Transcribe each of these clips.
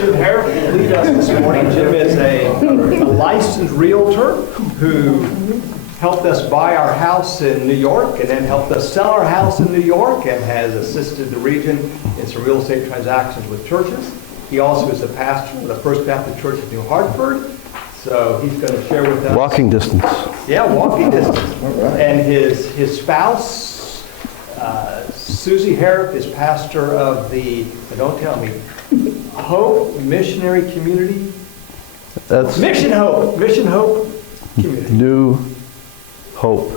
Jim Harriff will lead us this morning. Jim is a licensed realtor who helped us buy our house in New York and then helped us sell our house in New York and has assisted the region in some real estate transactions with churches. He also is the pastor of the First Baptist Church of New Hartford. So he's going to share with us. Walking distance. Yeah, walking distance. Right. And his spouse, Susie Harriff, is pastor of the, don't tell me, Hope Missionary Community? That's Mission Hope Community. New Hope.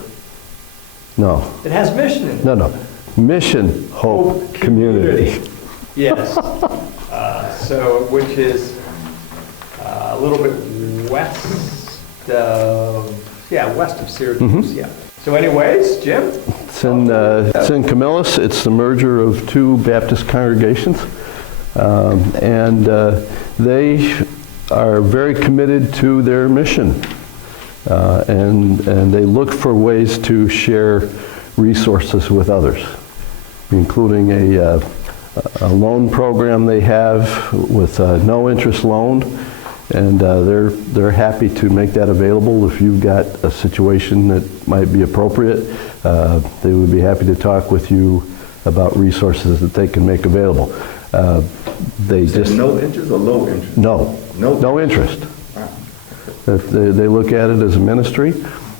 No. It has mission in it. No. Mission Hope Community. Yes. So, which is a little bit west of Syracuse. Mm-hmm. Yeah. So, anyways, Jim. It's in Camillus. It's the merger of two Baptist congregations, and they are very committed to their mission, and they look for ways to share resources with others, including a loan program they have with no interest loan, and they're happy to make that available if you've got a situation that might be appropriate. They would be happy to talk with you about resources that they can make available. They just no interest or low interest? No interest. Wow. They look at it as a ministry,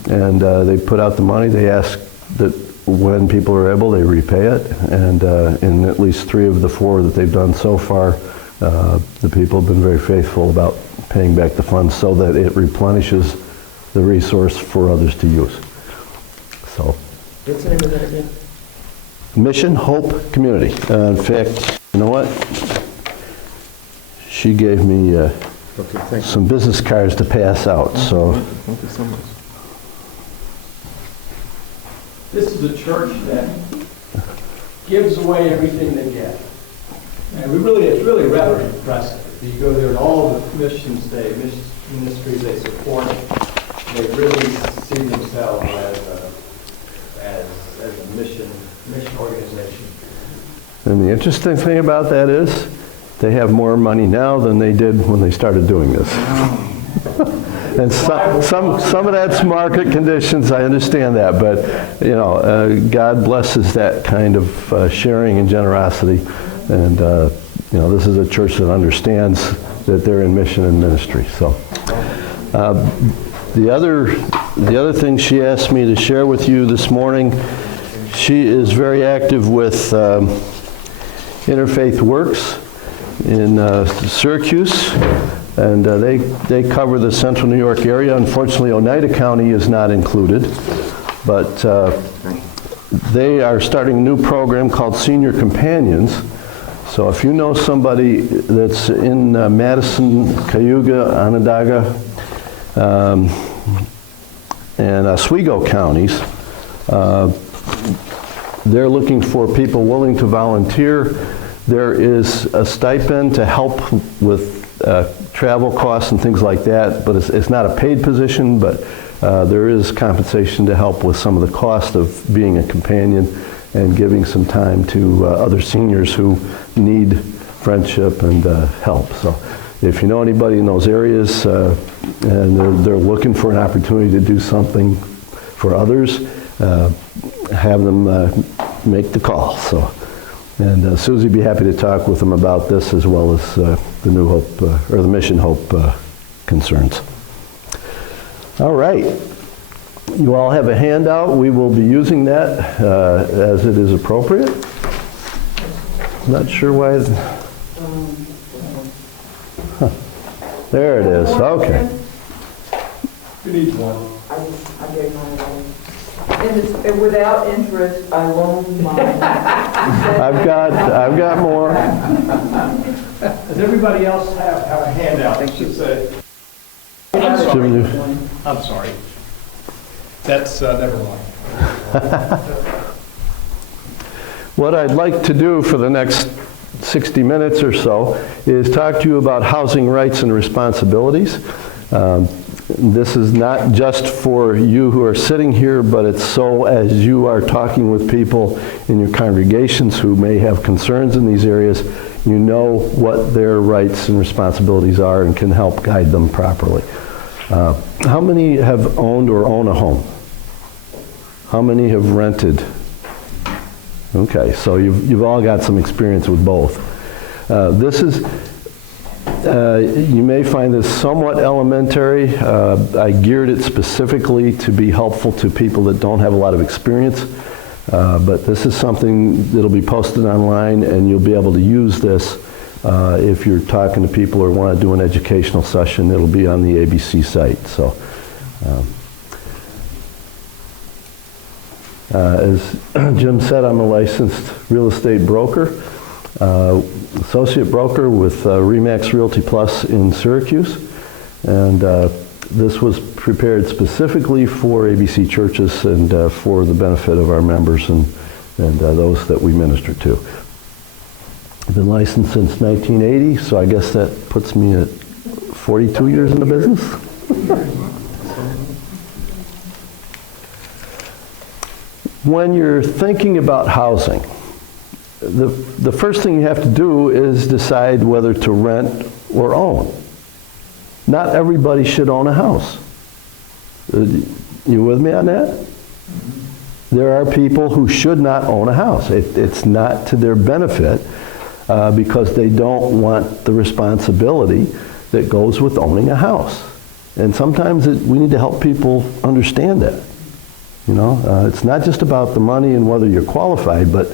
and they put out the money. They ask that when people are able, they repay it, and in at least 3 of the 4 that they've done so far, the people have been very faithful about paying back the funds so that it replenishes the resource for others to use. So, what's the name of that again? Mission Hope Community. In fact, you know what? She gave me some business cards to pass out. So. Thank you so much. This is a church that gives away everything they get. And it's really rather impressive. You go there and all the ministries they support, they really see themselves as a mission organization. And the interesting thing about that is they have more money now than they did when they started doing this. And some of that's market conditions, I understand that, but you know, God blesses that kind of sharing and generosity, and you know, this is a church that understands that they're in mission and ministry. So, the other thing she asked me to share with you this morning, she is very active with Interfaith Works in Syracuse. And they cover the central New York area. Unfortunately, Oneida County is not included, but they are starting a new program called Senior Companions. So if you know somebody that's in Madison, Cayuga, Onondaga, and Oswego counties, they're looking for people willing to volunteer. There is a stipend to help with travel costs and things like that, but it's not a paid position, but there is compensation to help with some of the cost of being a companion and giving some time to other seniors who need friendship and help. So if you know anybody in those areas and they're looking for an opportunity to do something for others, have them make the call. So. And Susie would be happy to talk with them about this as well as the New Hope, or the Mission Hope concerns. All right. You all have a handout. We will be using that as it is appropriate. Not sure why. There it is. Okay. You need one. I gave mine away. And without interest, I loaned mine. I've got more. Does everybody else have a handout? I'm sorry. That's never mind. What I'd like to do for the next 60 minutes or so is talk to you about housing rights and responsibilities. This is not just for you who are sitting here, but it's so as you are talking with people in your congregations who may have concerns in these areas, you know what their rights and responsibilities are and can help guide them properly. How many have owned or own a home? How many have rented? Okay, so you've all got some experience with both. You may find this somewhat elementary. I geared it specifically to be helpful to people that don't have a lot of experience, but this is something that'll be posted online, and you'll be able to use this if you're talking to people or want to do an educational session. It'll be on the ABC site. So, as Jim said, I'm a licensed real estate broker. Associate broker with RE/MAX Realty Plus in Syracuse, and this was prepared specifically for ABC churches and for the benefit of our members and those that we minister to. I've been licensed since 1980, so I guess that puts me at 42 years in the business. When you're thinking about housing, the first thing you have to do is decide whether to rent or own. Not everybody should own a house. You with me on that? There are people who should not own a house. It's not to their benefit because they don't want the responsibility that goes with owning a house. And sometimes we need to help people understand that. You know, it's not just about the money and whether you're qualified, but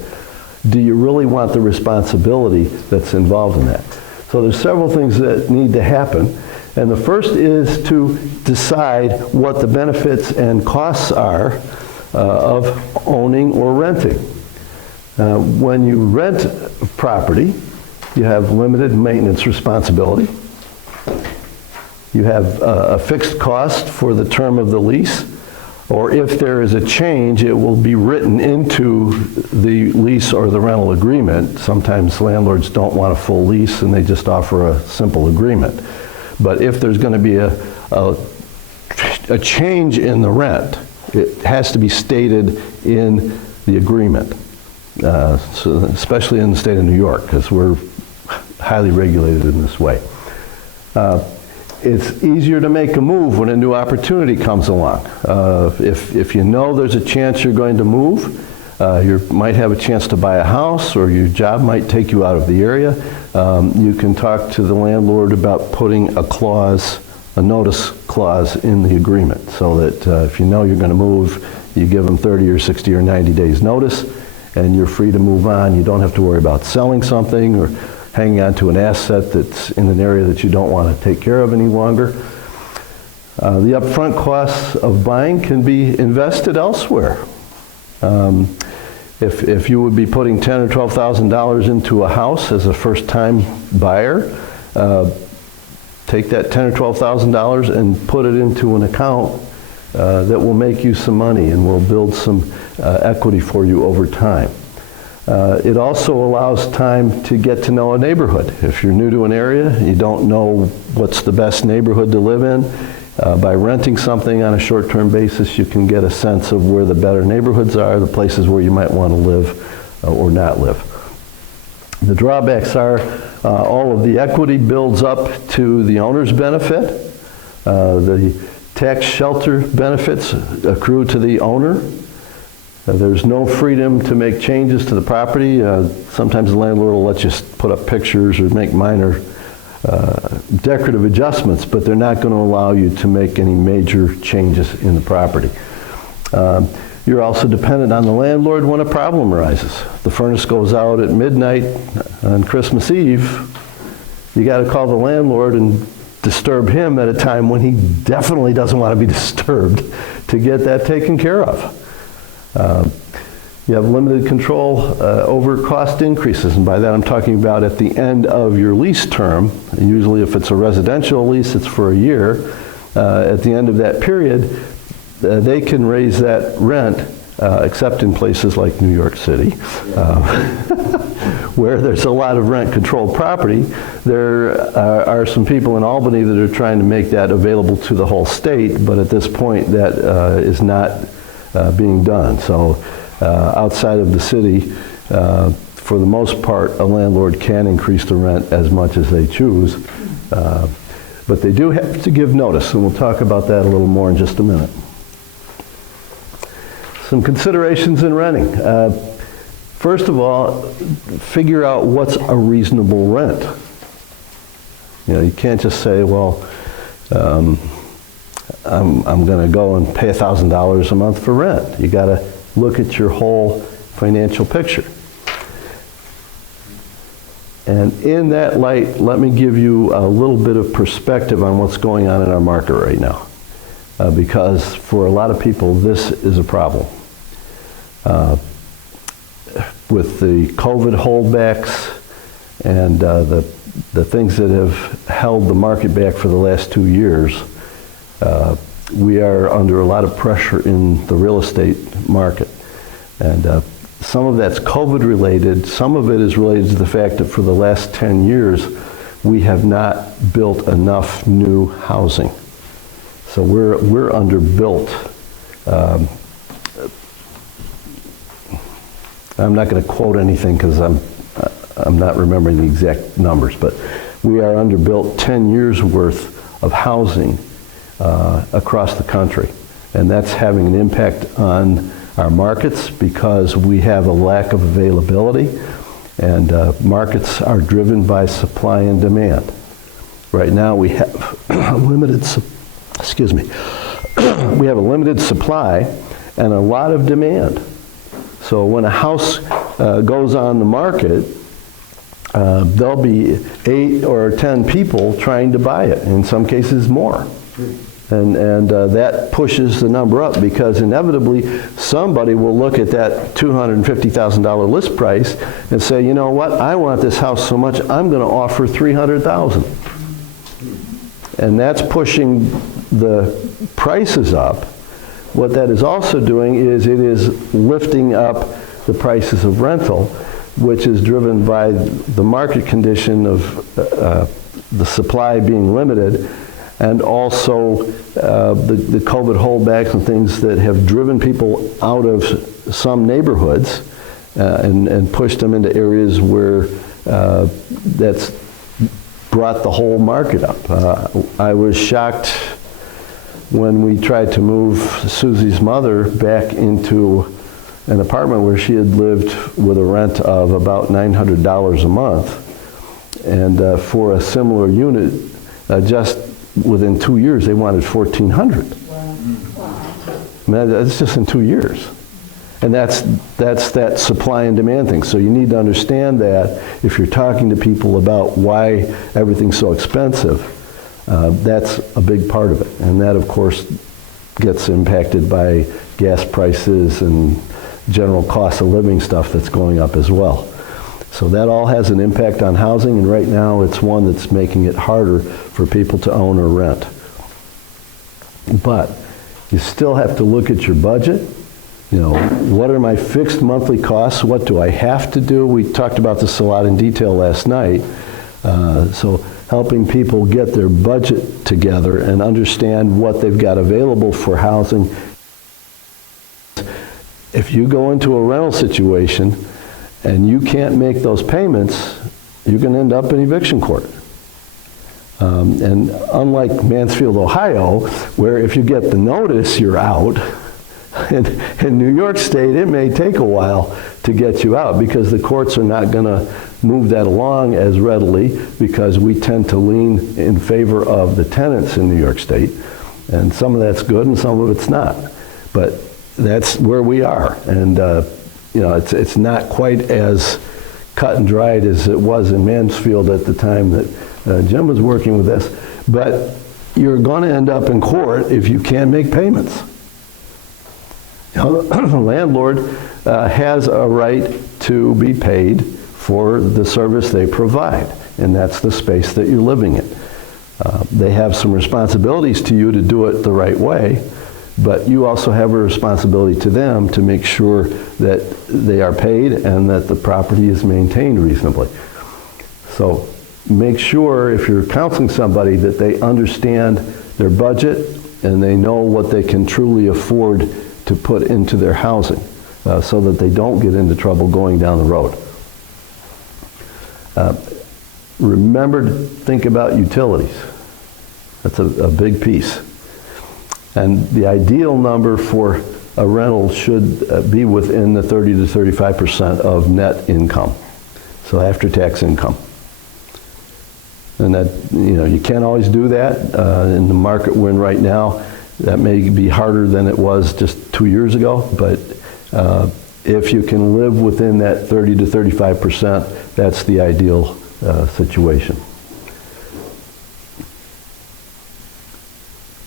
do you really want the responsibility that's involved in that? So there's several things that need to happen. And the first is to decide what the benefits and costs are of owning or renting. When you rent property, you have limited maintenance responsibility. You have a fixed cost for the term of the lease, or if there is a change, it will be written into the lease or the rental agreement. Sometimes landlords don't want a full lease and they just offer a simple agreement. But if there's going to be a change in the rent, it has to be stated in the agreement, so especially in the state of New York, because we're highly regulated in this way. It's easier to make a move when a new opportunity comes along. If you know there's a chance you're going to move, you might have a chance to buy a house, or your job might take you out of the area, you can talk to the landlord about putting a notice clause in the agreement, so that if you know you're going to move, you give them 30 or 60 or 90 days notice, and you're free to move on. You don't have to worry about selling something or hanging on to an asset that's in an area that you don't want to take care of any longer. The upfront costs of buying can be invested elsewhere. If you would be putting $10,000 or $12,000 into a house as a first-time buyer, take that $10,000 or $12,000 and put it into an account that will make you some money and will build some equity for you over time. It also allows time to get to know a neighborhood. If you're new to an area, you don't know what's the best neighborhood to live in, by renting something on a short-term basis, you can get a sense of where the better neighborhoods are, the places where you might want to live or not live. The drawbacks are all of the equity builds up to the owner's benefit. The tax shelter benefits accrue to the owner. There's no freedom to make changes to the property. Sometimes the landlord will let you put up pictures or make minor decorative adjustments, but they're not going to allow you to make any major changes in the property. You're also dependent on the landlord when a problem arises. The furnace goes out at midnight on Christmas Eve. You got to call the landlord and disturb him at a time when he definitely doesn't want to be disturbed to get that taken care of. You have limited control over cost increases, and by that I'm talking about at the end of your lease term. Usually if it's a residential lease, it's for a year. At the end of that period, they can raise that rent, except in places like New York City, where there's a lot of rent-controlled property. There are some people in Albany that are trying to make that available to the whole state, but at this point that is not being done. So outside of the city, for the most part, a landlord can increase the rent as much as they choose. But they do have to give notice, and we'll talk about that a little more in just a minute. Some considerations in renting. First of all, figure out what's a reasonable rent. You know, you can't just say, well, I'm going to go and pay $1,000 a month for rent. You got to look at your whole financial picture. And in that light, let me give you a little bit of perspective on what's going on in our market right now. Because for a lot of people, this is a problem. With the COVID holdbacks and the things that have held the market back for the last 2 years, we are under a lot of pressure in the real estate market. And some of that's COVID related, some of it is related to the fact that for the last 10 years, we have not built enough new housing. So we're underbuilt. I'm not going to quote anything because I'm not remembering the exact numbers, but we are underbuilt 10 years worth of housing across the country. And that's having an impact on our markets because we have a lack of availability, and markets are driven by supply and demand. Right now we have a limited we have a limited supply and a lot of demand. So when a house goes on the market, there'll be 8 or 10 people trying to buy it, in some cases more. And that pushes the number up because inevitably somebody will look at that $250,000 list price and say, you know what, I want this house so much, I'm going to offer $300,000. And that's pushing the prices up. What that is also doing is it is lifting up the prices of rental, which is driven by the market condition of the supply being limited, and also the COVID holdbacks and things that have driven people out of some neighborhoods and pushed them into areas where that's brought the whole market up. I was shocked when we tried to move Susie's mother back into an apartment where she had lived with a rent of about $900 a month. And for a similar unit, just within 2 years, they wanted $1,400. Wow. That's just in 2 years. And that's that supply and demand thing. So you need to understand that if you're talking to people about why everything's so expensive, that's a big part of it. And that, of course, gets impacted by gas prices and general cost of living stuff that's going up as well. So that all has an impact on housing, and right now it's one that's making it harder for people to own or rent. But you still have to look at your budget. You know, what are my fixed monthly costs? What do I have to do? We talked about this a lot in detail last night. So helping people get their budget together and understand what they've got available for housing. If you go into a rental situation and you can't make those payments, you're going to end up in eviction court. And unlike Mansfield, Ohio, where if you get the notice, you're out, in New York State, it may take a while to get you out because the courts are not going to move that along as readily because we tend to lean in favor of the tenants in New York State. And some of that's good and some of it's not. But that's where we are. And you know, it's not quite as cut and dried as it was in Mansfield at the time that Jim was working with this. But you're going to end up in court if you can't make payments. You know, the landlord has a right to be paid for the service they provide, and that's the space that you're living in. They have some responsibilities to you to do it the right way, but you also have a responsibility to them to make sure that they are paid and that the property is maintained reasonably. So make sure if you're counseling somebody that they understand their budget and they know what they can truly afford to put into their housing so that they don't get into trouble going down the road. Remember to think about utilities. That's a big piece. And the ideal number for a rental should be within the 30 to 35% of net income, so after-tax income. And that, you can't always do that. In the market we're in right now, that may be harder than it was just 2 years ago, but if you can live within that 30 to 35%, that's the ideal situation.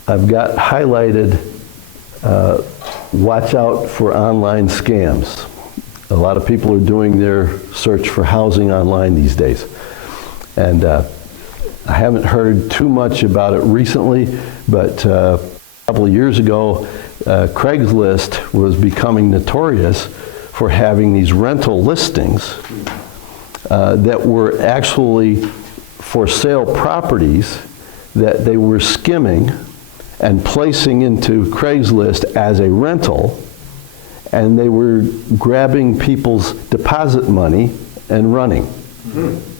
I've got highlighted, watch out for online scams. A lot of people are doing their search for housing online these days. And I haven't heard too much about it recently, but a couple of years ago, Craigslist was becoming notorious for having these rental listings that were actually for sale properties that they were skimming and placing into Craigslist as a rental, and they were grabbing people's deposit money and running.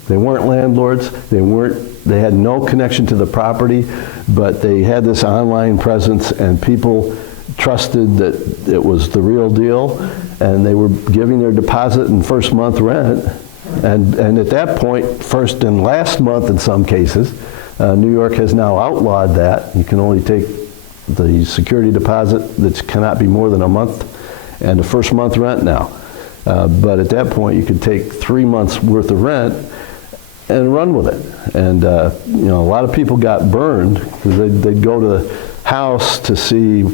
They weren't landlords, they had no connection to the property, but they had this online presence and people trusted that it was the real deal, and they were giving their deposit and first month rent, and at that point, first and last month in some cases. New York has now outlawed that. You can only take the security deposit that cannot be more than a month and the first month rent now. But at that point, you could take 3 months worth of rent and run with it. And a lot of people got burned because they'd go to the house to see,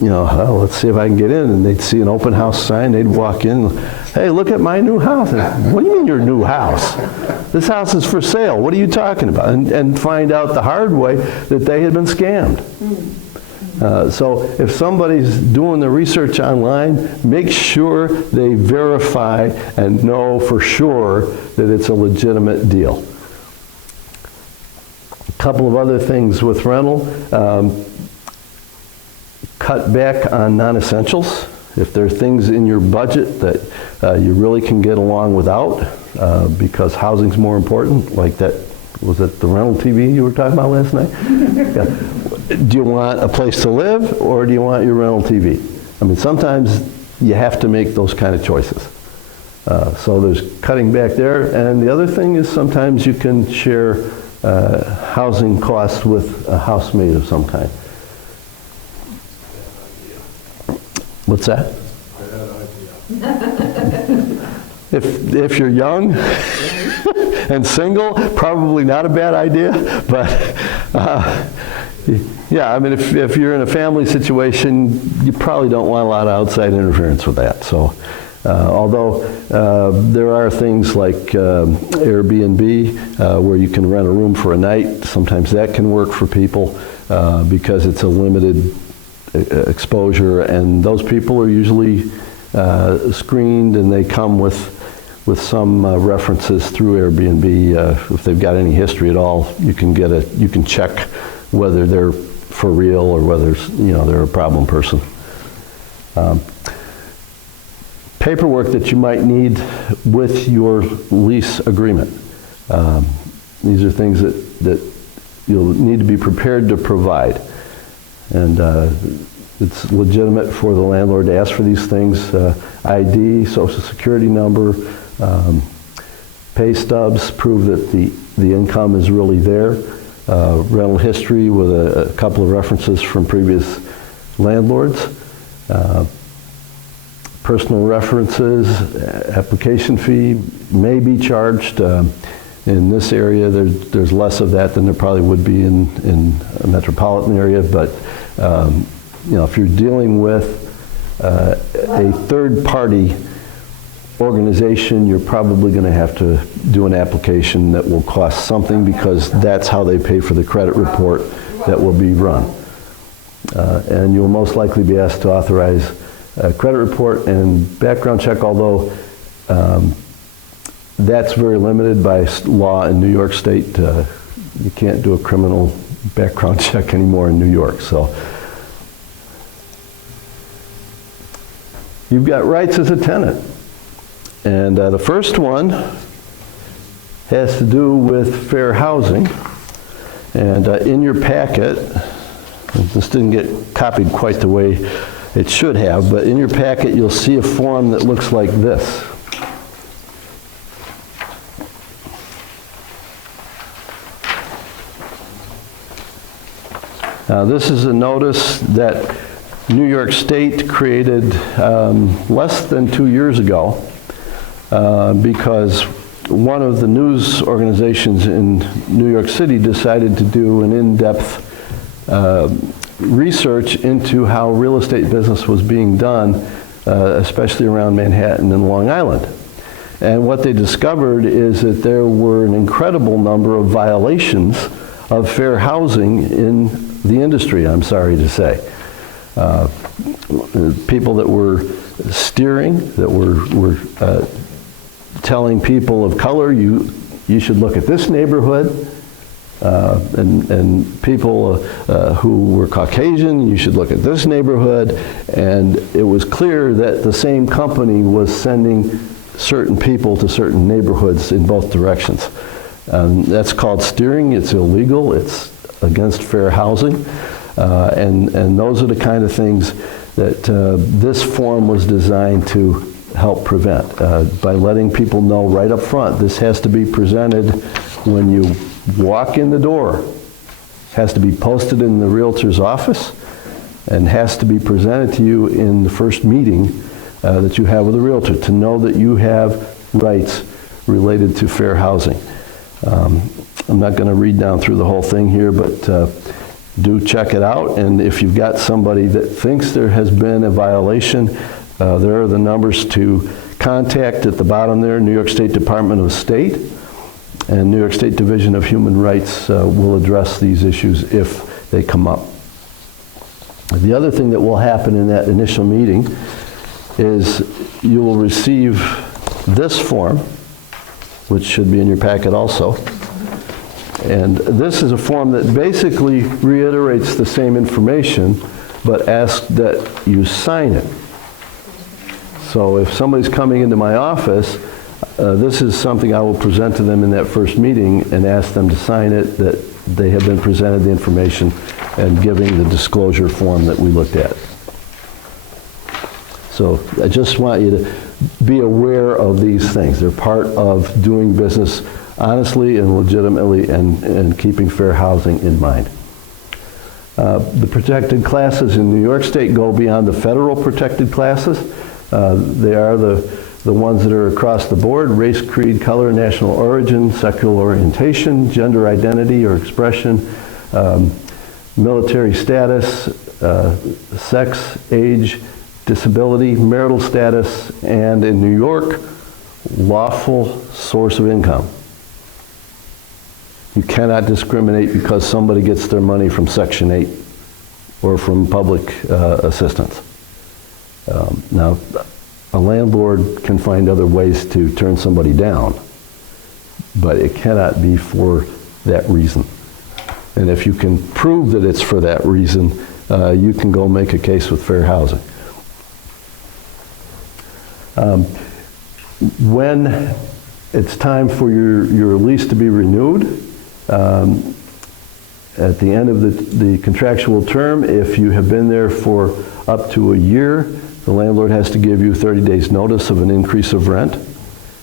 oh, let's see if I can get in, and they'd see an open house sign, they'd walk in, hey, look at my new house. What do you mean your new house? This house is for sale. What are you talking about? And find out the hard way that they had been scammed. So if somebody's doing the research online, make sure they verify and know for sure that it's a legitimate deal. A couple of other things with rental. Cut back on non-essentials. If there are things in your budget that you really can get along without because housing's more important, like that, was it the rental TV you were talking about last night? Yeah. Do you want a place to live or do you want your rental TV? I mean, sometimes you have to make those kind of choices. So there's cutting back there. And the other thing is sometimes you can share housing costs with a housemate of some kind. What's that? If you're young and single, probably not a bad idea. But yeah, I mean, if you're in a family situation, you probably don't want a lot of outside interference with that. So, although there are things like Airbnb where you can rent a room for a night, sometimes that can work for people because it's a limited exposure, and those people are usually screened, and they come with some references through Airbnb. If they've got any history at all, you can check whether they're for real or whether they're a problem person. Paperwork that you might need with your lease agreement. These are things that you'll need to be prepared to provide. And it's legitimate for the landlord to ask for these things: ID, social security number, pay stubs, prove that the income is really there, rental history with a couple of references from previous landlords, personal references, application fee may be charged. In this area, there's less of that than there probably would be in a metropolitan area, but if you're dealing with a third-party organization, you're probably going to have to do an application that will cost something, because that's how they pay for the credit report that will be run. And you'll most likely be asked to authorize a credit report and background check, although that's very limited by law in New York State. You can't do a criminal background check anymore in New York. So you've got rights as a tenant. And the first one has to do with fair housing. And in your packet, this didn't get copied quite the way it should have, but in your packet you'll see a form that looks like this. Now, this is a notice that New York State created less than 2 years ago because one of the news organizations in New York City decided to do an in-depth research into how real estate business was being done, especially around Manhattan and Long Island. And what they discovered is that there were an incredible number of violations of fair housing in the industry, I'm sorry to say. People that were steering, that were telling people of color, you should look at this neighborhood, and people who were Caucasian, you should look at this neighborhood, and it was clear that the same company was sending certain people to certain neighborhoods in both directions. That's called steering. It's illegal. It's against fair housing. And those are the kind of things that this form was designed to help prevent by letting people know right up front. This has to be presented when you walk in the door. It has to be posted in the realtor's office and has to be presented to you in the first meeting that you have with a realtor to know that you have rights related to fair housing. I'm not going to read down through the whole thing here, but do check it out. And if you've got somebody that thinks there has been a violation, there are the numbers to contact at the bottom there, New York State Department of State and New York State Division of Human Rights will address these issues if they come up. The other thing that will happen in that initial meeting is you will receive this form, which should be in your packet also. And this is a form that basically reiterates the same information, but asks that you sign it. So if somebody's coming into my office, this is something I will present to them in that first meeting and ask them to sign it, that they have been presented the information and giving the disclosure form that we looked at. So I just want you to be aware of these things. They're part of doing business honestly and legitimately and keeping fair housing in mind. The protected classes in New York State go beyond the federal protected classes. They are the ones that are across the board: race, creed, color, national origin, sexual orientation, gender identity or expression, military status, sex, age, disability, marital status, and in New York, lawful source of income. You cannot discriminate because somebody gets their money from Section 8 or from public assistance. Now, a landlord can find other ways to turn somebody down, but it cannot be for that reason. And if you can prove that it's for that reason, you can go make a case with fair housing. When it's time for your lease to be renewed, at the end of the contractual term, if you have been there for up to a year, the landlord has to give you 30 days notice of an increase of rent.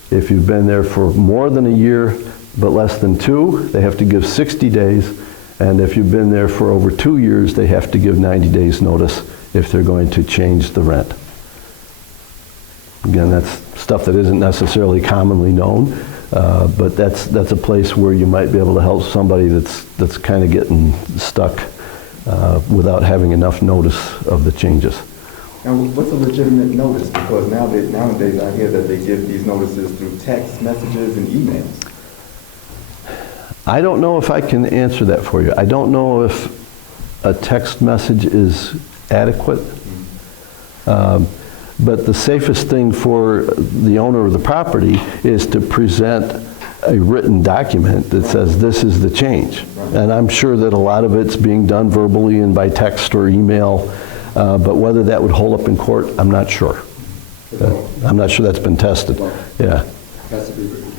If you've been there for more than a year but less than 2, they have to give 60 days. And if you've been there for over 2 years, they have to give 90 days notice if they're going to change the rent. Again, that's stuff that isn't necessarily commonly known, but that's a place where you might be able to help somebody that's kind of getting stuck without having enough notice of the changes. And what's a legitimate notice? Because nowadays I hear that they give these notices through text messages and emails. I don't know if I can answer that for you. I don't know if a text message is adequate. But the safest thing for the owner of the property is to present a written document that says this is the change. And I'm sure that a lot of it's being done verbally and by text or email, but whether that would hold up in court, I'm not sure. I'm not sure that's been tested. Yeah.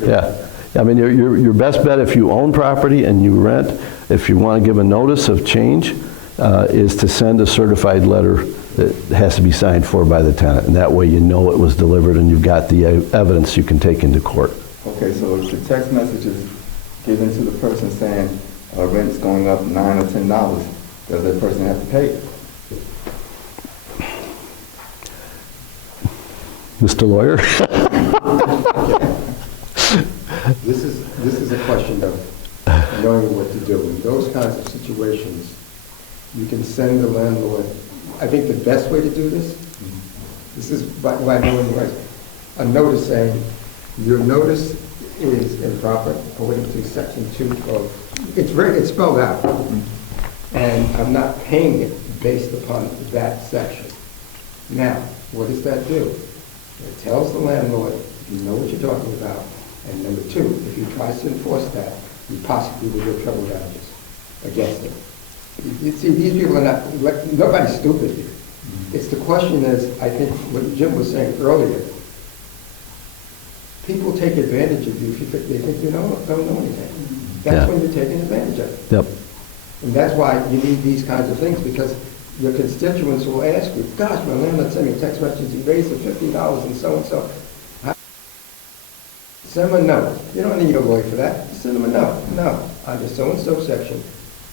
Yeah. I mean, your best bet if you own property and you rent, if you want to give a notice of change, is to send a certified letter that has to be signed for by the tenant. And that way you know it was delivered and you've got the evidence you can take into court. Okay, so if the text message is given to the person saying rent's going up $9 or $10, does that person have to pay it? Mr. Lawyer? This is a question of knowing what to do. In those kinds of situations, you can send the landlord, I think the best way to do this is by knowing what, a notice saying, your notice is improper according to section 2 of, it's spelled out, and I'm not paying it based upon that section. Now, what does that do? It tells the landlord, you know what you're talking about, and number 2, if he tries to enforce that, you possibly will get trouble damages against him. You see, these people are not, nobody's stupid here. It's the question is, I think what Jim was saying earlier, people take advantage of you if they think you don't know anything. That's when you're taking advantage of it. Yep. And that's why you need these kinds of things, because your constituents will ask you, gosh, my landlord sent me a text message, he raised it $50 and so. Send them a note. You don't need a lawyer for that. Just send them a note. No, under so-and-so section,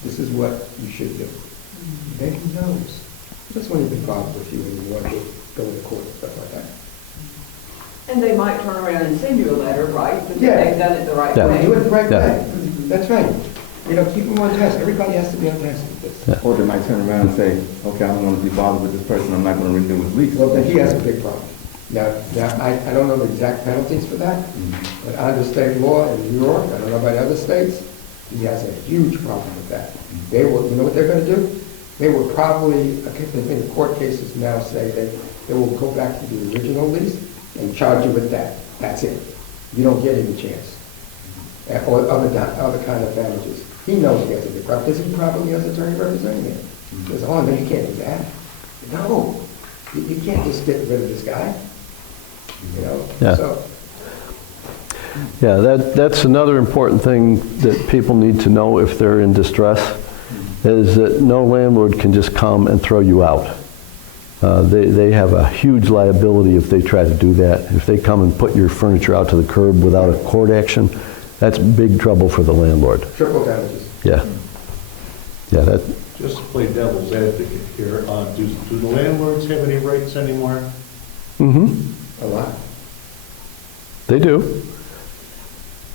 this is what you should do. Then he knows. That's when he's been bothered with you and you want to go to court and stuff like that. And they might turn around and send you a letter, right? Because Yeah. they've done it the right Yeah. way. Do it the right Yeah. way. That's right. You know, keep them on task. Everybody has to be on task with this. Yeah. Or they might turn around and say, okay, I don't want to be bothered with this person, I'm not going to renew his lease. Well, then he has a big problem. Now I don't know the exact penalties for that, but under state law in New York, I don't know about other states, he has a huge problem with that. They will, you know what they're going to do? They will probably, I think the court cases now say they will go back to the original lease and charge you with that. That's it. You don't get any chance. Or other kind of damages. He knows he has a big problem because he probably has an attorney representing him. He says, oh, no, you can't do that. No, you can't just get rid of this guy. You know, Yeah. so. Yeah, that's another important thing that people need to know if they're in distress, is that no landlord can just come and throw you out. They have a huge liability if they try to do that. If they come and put your furniture out to the curb without a court action, that's big trouble for the landlord. Triple damages. Yeah. Yeah, that, Just to play devil's advocate here, do the landlords have any rights anymore? A lot. they do.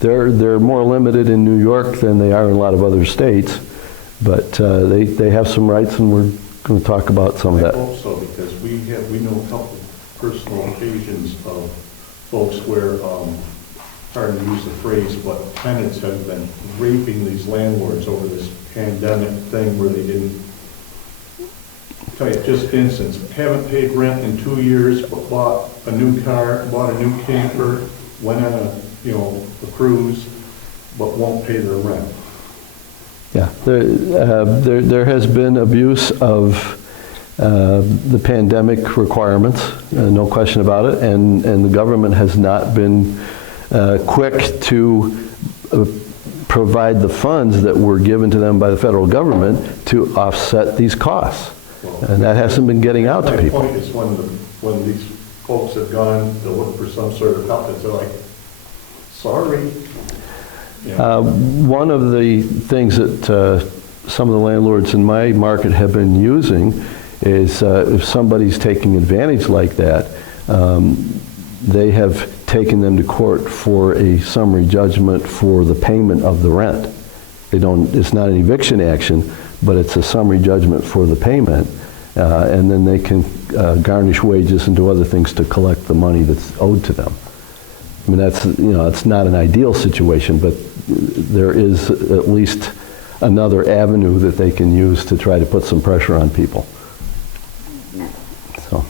They're more limited in New York than they are in a lot of other states, but they have some rights, and we're going to talk about some of I that. hope so, because we know a couple personal occasions of folks where, pardon to use the phrase, but tenants have been raping these landlords over this pandemic thing where they didn't, tell you, just instance, haven't paid rent in 2 years, but bought a new car, bought a new camper, went on a cruise, but won't pay their rent. Yeah, there has been abuse of the pandemic requirements, no question about it, and the government has not been quick to provide the funds that were given to them by the federal government to offset these costs. And that hasn't been getting out to people. My point is when these folks have gone to look for some sort of help, they're like, sorry. One of the things that some of the landlords in my market have been using is if somebody's taking advantage like that, they have taken them to court for a summary judgment for the payment of the rent. It's not an eviction action, but it's a summary judgment for the payment, and then they can garnish wages and do other things to collect the money that's owed to them. I mean, it's not an ideal situation, but there is at least another avenue that they can use to try to put some pressure on people. So,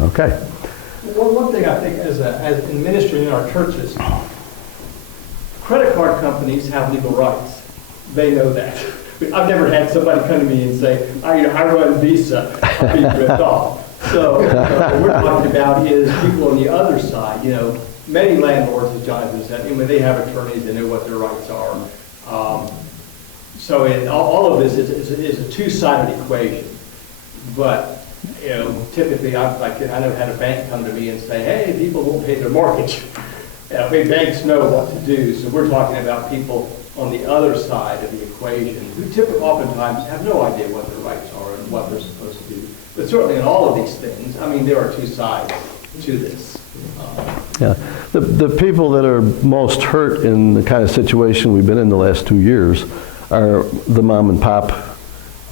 okay. Well, one thing I think as in ministry in our churches, credit card companies have legal rights. They know that. I've never had somebody come to me and say, I run Visa, I'll be ripped off. So what we're talking about is people on the other side, many landlords, as Jonathan said, they have attorneys, they know what their rights are. So all of this is a two-sided equation. But, typically, I know had a bank come to me and say, hey, people won't pay their mortgage. Banks know what to do. So we're talking about people on the other side of the equation who typically oftentimes have no idea what their rights are and what they're supposed to do. But certainly in all of these things, there are two sides to this. Yeah, the people that are most hurt in the kind of situation we've been in the last 2 years are the mom and pop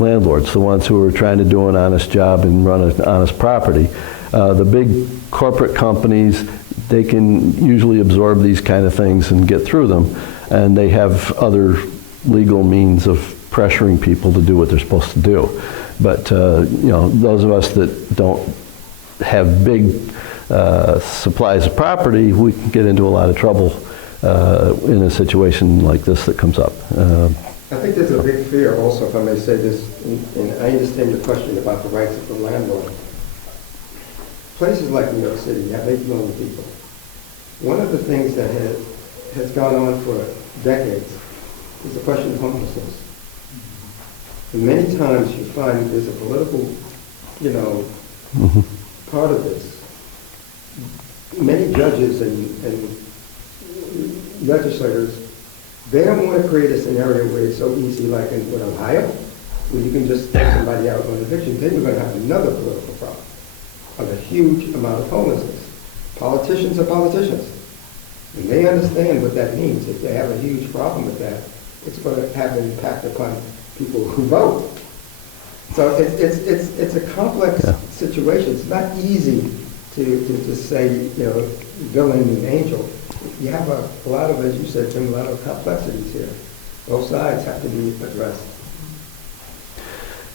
landlords, the ones who are trying to do an honest job and run an honest property. The big corporate companies, they can usually absorb these kind of things and get through them, and they have other legal means of pressuring people to do what they're supposed to do. But those of us that don't have big supplies of property, we can get into a lot of trouble in a situation like this that comes up. I think there's a big fear also, if I may say this, and I understand your question about the rights of the landlord. Places like New York City have 8 million people. One of the things that has gone on for decades is the question of homelessness. And many times you find there's a political, part of this. Many judges and legislators, they don't want to create a scenario where it's so easy like in Ohio, where you can just throw somebody out on eviction. Then you're going to have another political problem of a huge amount of homelessness. Politicians are politicians. And they understand what that means. If they have a huge problem with that, it's going to have an impact upon people who vote. So it's a complex situation. It's not easy to say, villain and angel. You have a lot of, as you said, Jim, a lot of complexities here. Both sides have to be addressed.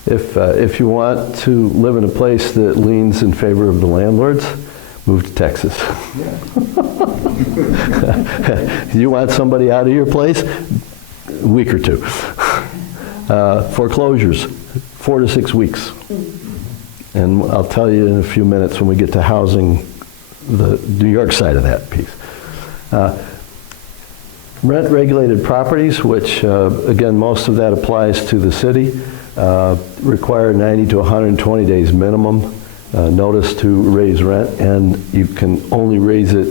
If you want to live in a place that leans in favor of the landlords, move to Texas. Yeah. You want somebody out of your place? A week or 2. Foreclosures, 4 to 6 weeks. And I'll tell you in a few minutes when we get to housing, the New York side of that piece. Rent-regulated properties, which again, most of that applies to the city, require 90 to 120 days minimum notice to raise rent, and you can only raise it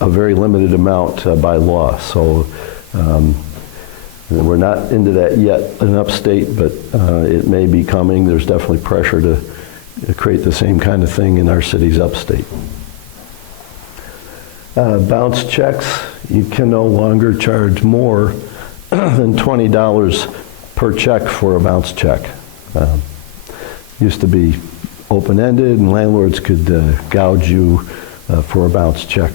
a very limited amount by law. So we're not into that yet in upstate, but it may be coming. There's definitely pressure to create the same kind of thing in our cities upstate. Bounce checks, you can no longer charge more than $20 per check for a bounce check. Used to be open-ended, and landlords could gouge you for a bounce check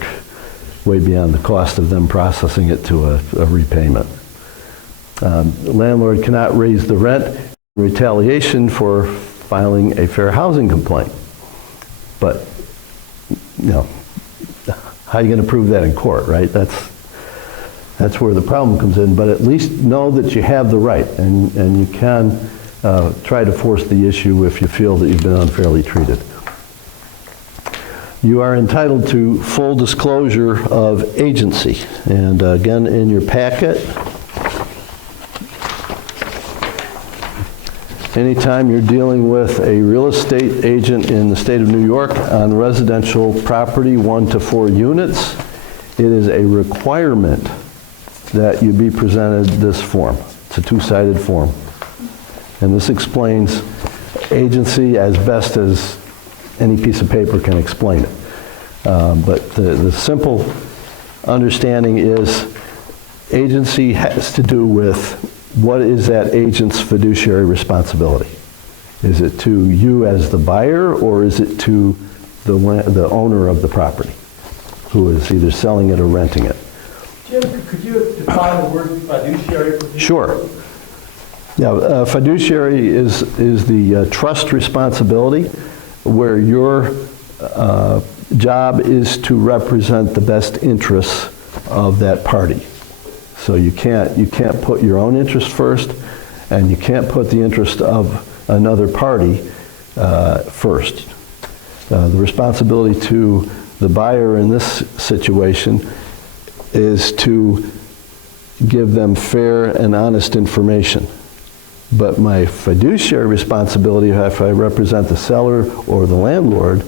way beyond the cost of them processing it to a repayment. The landlord cannot raise the rent in retaliation for filing a fair housing complaint. But, how are you going to prove that in court, right? That's where the problem comes in. But at least know that you have the right, and you can try to force the issue if you feel that you've been unfairly treated. You are entitled to full disclosure of agency. And again, in your packet, anytime you're dealing with a real estate agent in the state of New York on residential property 1 to 4 units, it is a requirement that you be presented this form. It's a 2-sided form. And this explains agency as best as any piece of paper can explain it. But the simple understanding is agency has to do with what is that agent's fiduciary responsibility. Is it to you as the buyer, or is it to the owner of the property who is either selling it or renting it? Jim, could you define the word fiduciary? Sure. Yeah, fiduciary is the trust responsibility where your job is to represent the best interests of that party. So you can't put your own interest first, and you can't put the interest of another party first. The responsibility to the buyer in this situation is to give them fair and honest information. But my fiduciary responsibility, if I represent the seller or the landlord,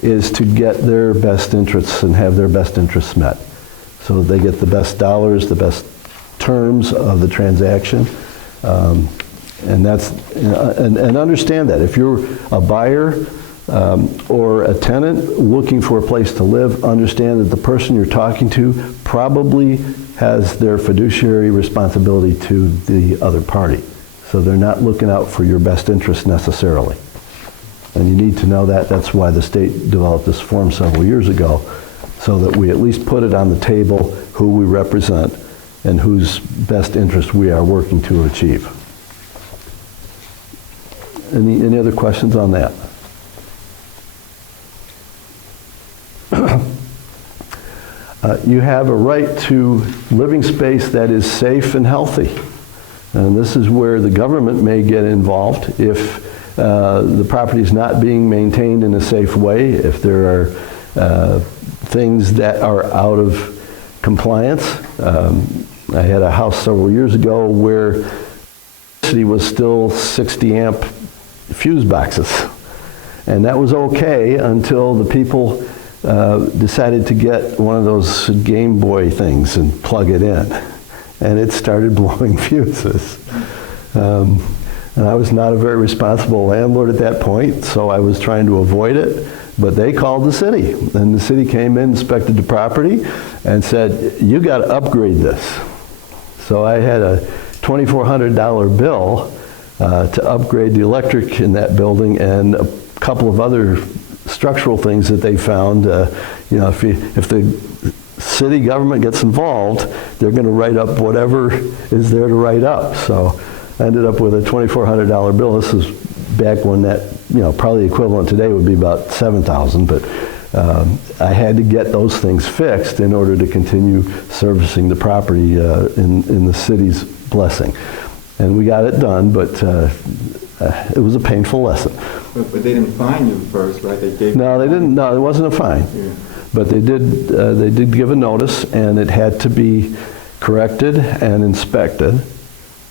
is to get their best interests and have their best interests met. So that they get the best dollars, the best terms of the transaction. And understand that. If you're a buyer or a tenant looking for a place to live, understand that the person you're talking to probably has their fiduciary responsibility to the other party. So they're not looking out for your best interest necessarily. And you need to know that. That's why the state developed this form several years ago, so that we at least put it on the table who we represent and whose best interest we are working to achieve. Any other questions on that? You have a right to living space that is safe and healthy. And this is where the government may get involved if the property is not being maintained in a safe way, if there are things that are out of compliance. I had a house several years ago where the city was still 60 amp fuse boxes. And that was okay until the people decided to get one of those Game Boy things and plug it in. And it started blowing fuses. And I was not a very responsible landlord at that point, so I was trying to avoid it. But they called the city, and the city came in, inspected the property, and said, you got to upgrade this. So I had a $2,400 bill to upgrade the electric in that building and a couple of other structural things that they found. You know, if the city government gets involved, they're going to write up whatever is there to write up. So I ended up with a $2,400 bill. This is back when that, you know, probably equivalent today would be about $7,000, but I had to get those things fixed in order to continue servicing the property in the city's blessing. And we got it done, but it was a painful lesson. But they didn't fine you first, right? They gave No, they didn't. No, it wasn't a fine. Yeah. But they did give a notice, and it had to be corrected and inspected.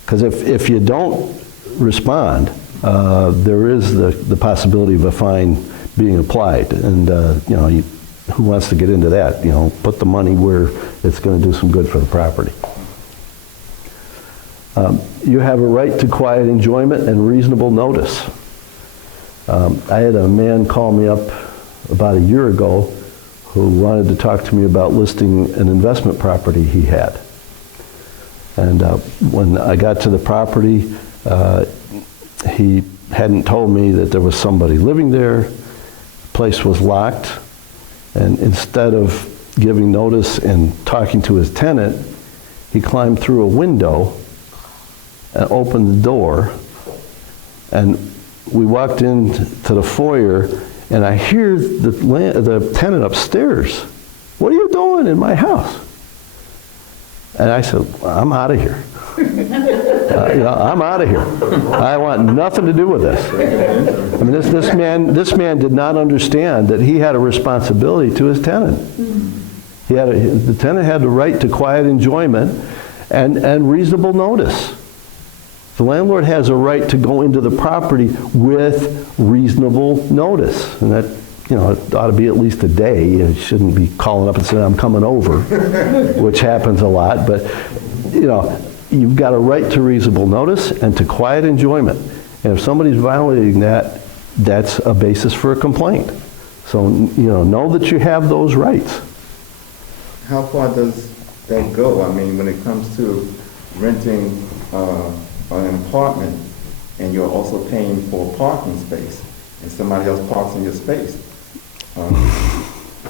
Because if you don't respond, there is the possibility of a fine being applied. And you know, who wants to get into that? You know, put the money where it's going to do some good for the property. You have a right to quiet enjoyment and reasonable notice. I had a man call me up about a year ago who wanted to talk to me about listing an investment property he had. And when I got to the property, he hadn't told me that there was somebody living there. The place was locked. And instead of giving notice and talking to his tenant, he climbed through a window and opened the door. And we walked into the foyer, and I hear the tenant upstairs, "What are you doing in my house?" And I said, "I'm out of here. You know, I'm out of here. I want nothing to do with this." I mean, this man did not understand that he had a responsibility to his tenant. The tenant had the right to quiet enjoyment and reasonable notice. The landlord has a right to go into the property with reasonable notice, and that, you know, it ought to be at least a day. You shouldn't be calling up and saying, "I'm coming over," which happens a lot. But, you know, you've got a right to reasonable notice and to quiet enjoyment. And if somebody's violating that, that's a basis for a complaint. So, you know that you have those rights. How far does that go? I mean, when it comes to renting an apartment and you're also paying for a parking space and somebody else parks in your space,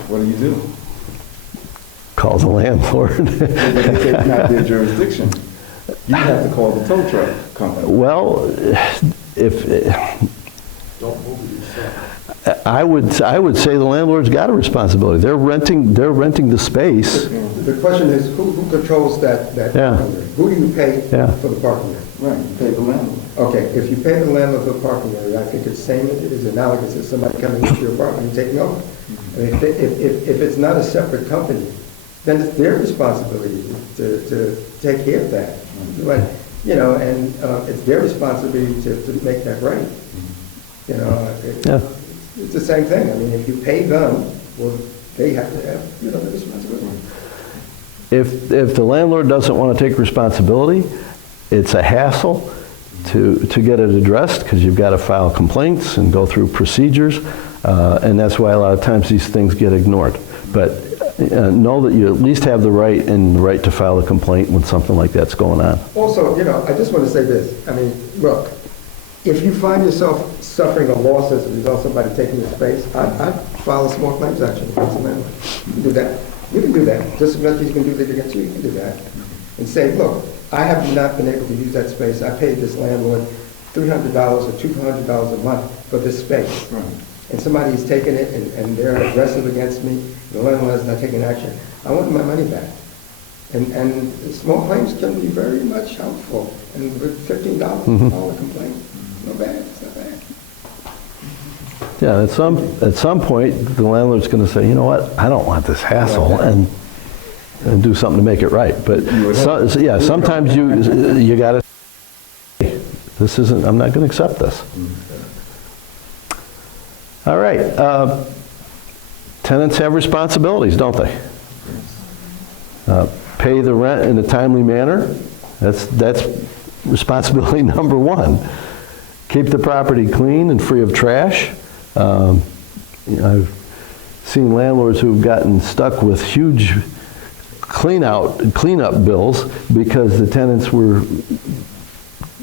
what do? Call the landlord. It's not their jurisdiction. You have to call the tow truck company. Well, I would say the landlord's got a responsibility. They're renting the space. The question is, who controls that Yeah. parking area? Who do you pay Yeah. for the parking area? Right, you pay the landlord. Okay, if you pay the landlord for the parking area, I think it's same, it is analogous to somebody coming into your apartment and taking over. And if it's not a separate company, then it's their responsibility to take care of that. Like, you know, and it's their responsibility to make that right. You know, it's the same thing. I mean, if you pay them, well, they have to have, you know, the responsibility. If the landlord doesn't want to take responsibility, it's a hassle to get it addressed because you've got to file complaints and go through procedures, and that's why a lot of times these things get ignored. But know that you at least have the right to file a complaint when something like that's going on. Also, you know, I just want to say this. I mean, look, if you find yourself suffering a loss as a result of somebody taking your space, I'd file a small claims action against the landlord. You can do that. You can do that. Just as much as you can do that against you, you can do that. And say, look, I have not been able to use that space. I paid this landlord $300 or $200 a month for this space. Right. And somebody's taken it and they're aggressive against me. The landlord is not taking action. I want my money back. And small claims can be very much helpful. And with $15 a complaint, no bad. It's not bad. Yeah, at some point, the landlord's going to say, you know what, I don't want this hassle, and do something to make it right. But sometimes you got to say, this isn't. I'm not going to accept this. All right. Tenants have responsibilities, don't they? Pay the rent in a timely manner. That's responsibility number one. Keep the property clean and free of trash. I've seen landlords who've gotten stuck with huge cleanup bills because the tenants were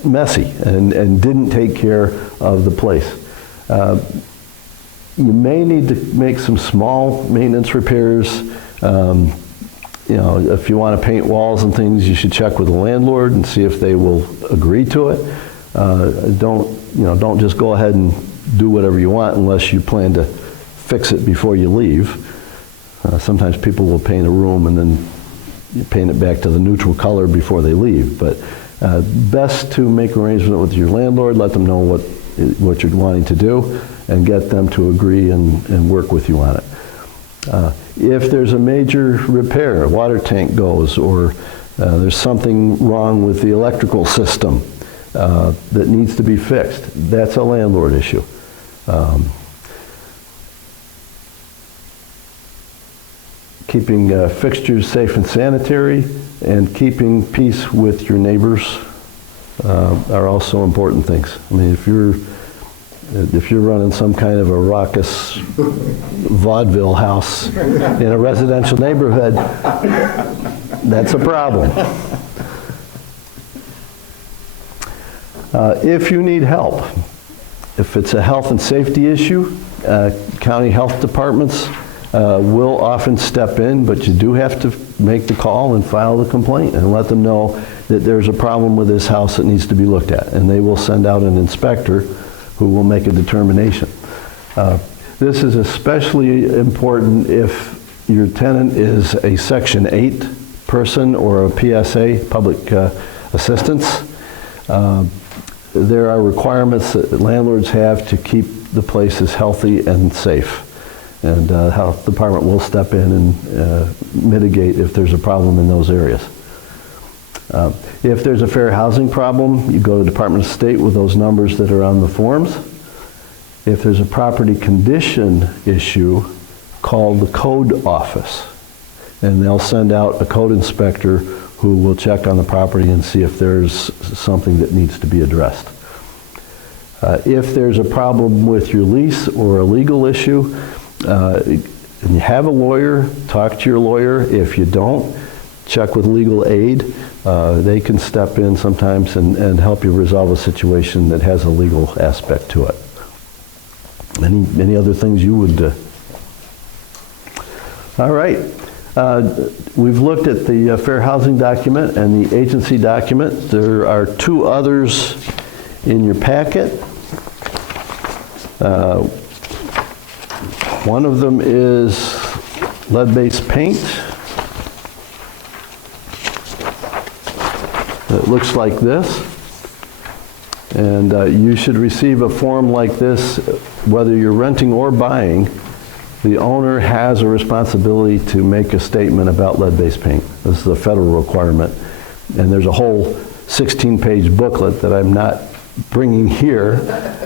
messy and didn't take care of the place. You may need to make some small maintenance repairs. You know, if you want to paint walls and things, you should check with the landlord and see if they will agree to it. Don't just go ahead and do whatever you want unless you plan to fix it before you leave. Sometimes people will paint a room and then you paint it back to the neutral color before they leave. But best to make arrangement with your landlord, let them know what you're wanting to do, and get them to agree and work with you on it. If there's a major repair, a water tank goes, or there's something wrong with the electrical system that needs to be fixed, that's a landlord issue. Keeping fixtures safe and sanitary and keeping peace with your neighbors are also important things. I mean, if you're running some kind of a raucous vaudeville house in a residential neighborhood, that's a problem. If you need help, if it's a health and safety issue, county health departments will often step in, but you do have to make the call and file the complaint and let them know that there's a problem with this house that needs to be looked at, and they will send out an inspector who will make a determination. This is especially important if your tenant is a Section 8 person or a PSA, public assistance. There are requirements that landlords have to keep the places healthy and safe. And the health department will step in and mitigate if there's a problem in those areas. If there's a fair housing problem, you go to the Department of State with those numbers that are on the forms. If there's a property condition issue, call the code office. And they'll send out a code inspector who will check on the property and see if there's something that needs to be addressed. If there's a problem with your lease or a legal issue, and you have a lawyer, talk to your lawyer. If you don't, check with legal aid. They can step in sometimes and help you resolve a situation that has a legal aspect to it. Any other things you would do? All right. We've looked at the fair housing document and the agency document. There are two others in your packet. One of them is lead-based paint. It looks like this. And you should receive a form like this, whether you're renting or buying. The owner has a responsibility to make a statement about lead-based paint. This is a federal requirement. And there's a whole 16-page booklet that I'm not bringing here.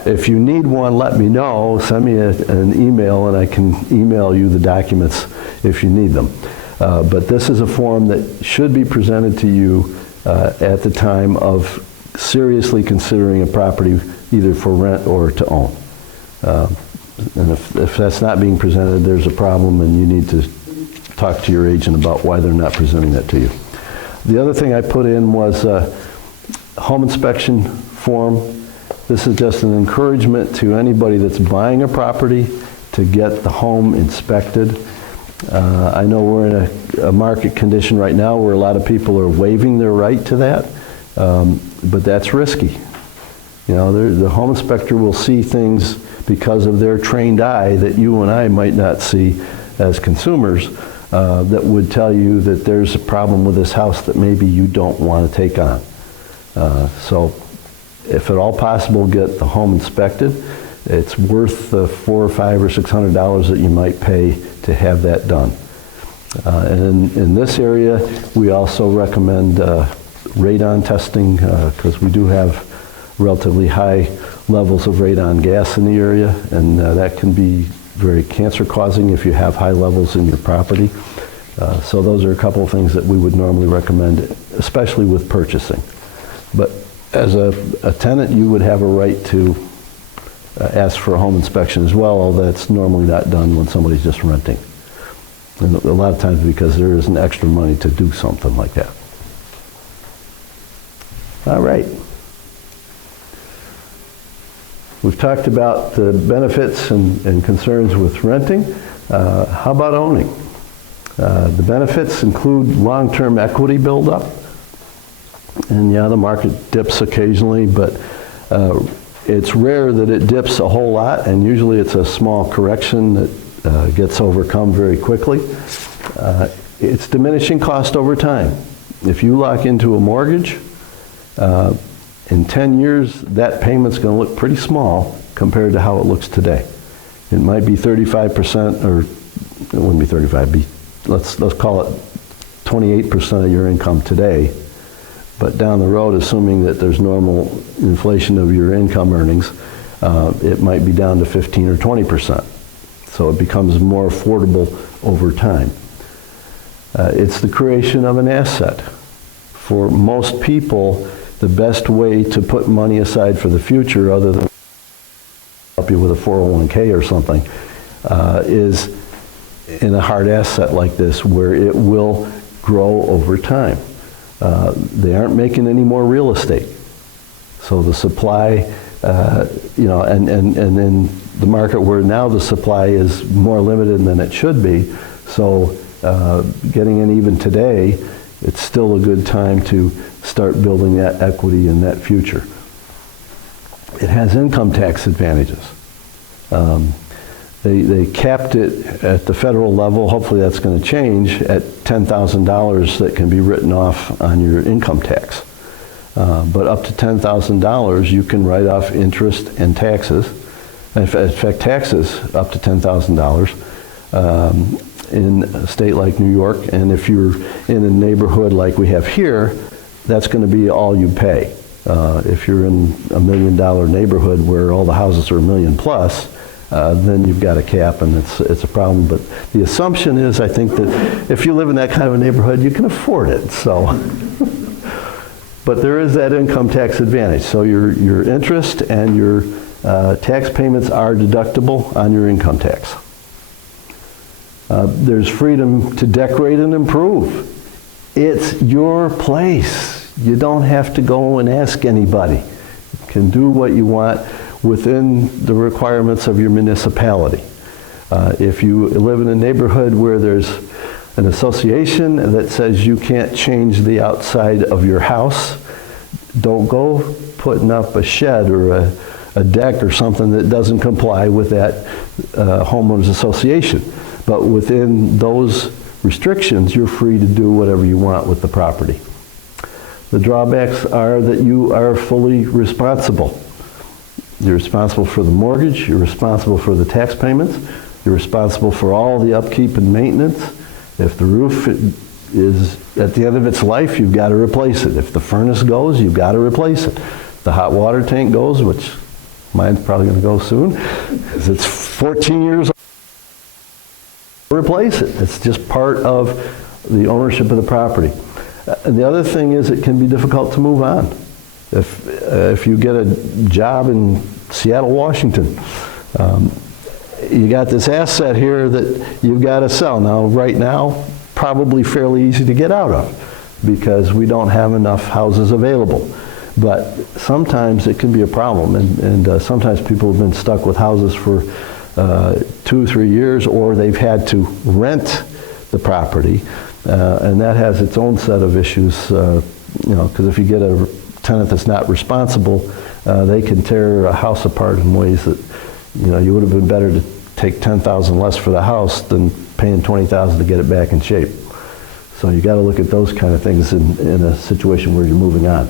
If you need one, let me know. Send me an email and I can email you the documents if you need them. But this is a form that should be presented to you at the time of seriously considering a property either for rent or to own. And if that's not being presented, there's a problem and you need to talk to your agent about why they're not presenting that to you. The other thing I put in was a home inspection form. This is just an encouragement to anybody that's buying a property to get the home inspected. I know we're in a market condition right now where a lot of people are waiving their right to that, but that's risky. You know, the home inspector will see things because of their trained eye that you and I might not see as consumers, that would tell you that there's a problem with this house that maybe you don't want to take on. So if at all possible, get the home inspected. It's worth the $400 or $500 or $600 that you might pay to have that done. And in this area, we also recommend radon testing because we do have relatively high levels of radon gas in the area, and that can be very cancer-causing if you have high levels in your property. So those are a couple of things that we would normally recommend, especially with purchasing. But as a tenant, you would have a right to ask for a home inspection as well, although that's normally not done when somebody's just renting. And a lot of times because there isn't extra money to do something like that. All right. We've talked about the benefits and concerns with renting. How about owning? The benefits include long-term equity buildup. And yeah, the market dips occasionally, but it's rare that it dips a whole lot, and usually it's a small correction that gets overcome very quickly. It's diminishing cost over time. If you lock into a mortgage, in 10 years, that payment's going to look pretty small compared to how it looks today. It might be 35%, or it wouldn't be 35, let's call it 28% of your income today. But down the road, assuming that there's normal inflation of your income earnings, it might be down to 15 or 20%. So it becomes more affordable over time. It's the creation of an asset. For most people, the best way to put money aside for the future, other than help you with a 401k or something, is in a hard asset like this where it will grow over time. They aren't making any more real estate. So the supply, you know, and in the market where now the supply is more limited than it should be, so getting in even today, it's still a good time to start building that equity in that future. It has income tax advantages. They capped it at the federal level. Hopefully that's going to change at $10,000 that can be written off on your income tax. But up to $10,000 you can write off interest and taxes. In fact, taxes up to $10,000 in a state like New York. And if you're in a neighborhood like we have here, that's going to be all you pay. If you're in $1 million neighborhood where all the houses are $1 million plus, then you've got a cap and it's a problem. But the assumption is, I think, that if you live in that kind of a neighborhood, you can afford it. So, but there is that income tax advantage. So your interest and your tax payments are deductible on your income tax. There's freedom to decorate and improve. It's your place. You don't have to go and ask anybody. You can do what you want within the requirements of your municipality. If you live in a neighborhood where there's an association that says you can't change the outside of your house, don't go putting up a shed or a deck or something that doesn't comply with that homeowners association. But within those restrictions, you're free to do whatever you want with the property. The drawbacks are that you are fully responsible. You're responsible for the mortgage, you're responsible for the tax payments, you're responsible for all the upkeep and maintenance. If the roof is at the end of its life, you've got to replace it. If the furnace goes, you've got to replace it. The hot water tank goes, which mine's probably going to go soon, because it's 14 years old. Replace it. It's just part of the ownership of the property. And the other thing is it can be difficult to move on. If you get a job in Seattle, Washington, you got this asset here that you've got to sell. Now, right now, probably fairly easy to get out of because we don't have enough houses available. But sometimes it can be a problem, and sometimes people have been stuck with houses for 2 or 3 years, or they've had to rent the property, and that has its own set of issues, because if you get a tenant that's not responsible, they can tear a house apart in ways that, you would have been better to take $10,000 less for the house than paying $20,000 to get it back in shape. So you got to look at those kind of things in a situation where you're moving on.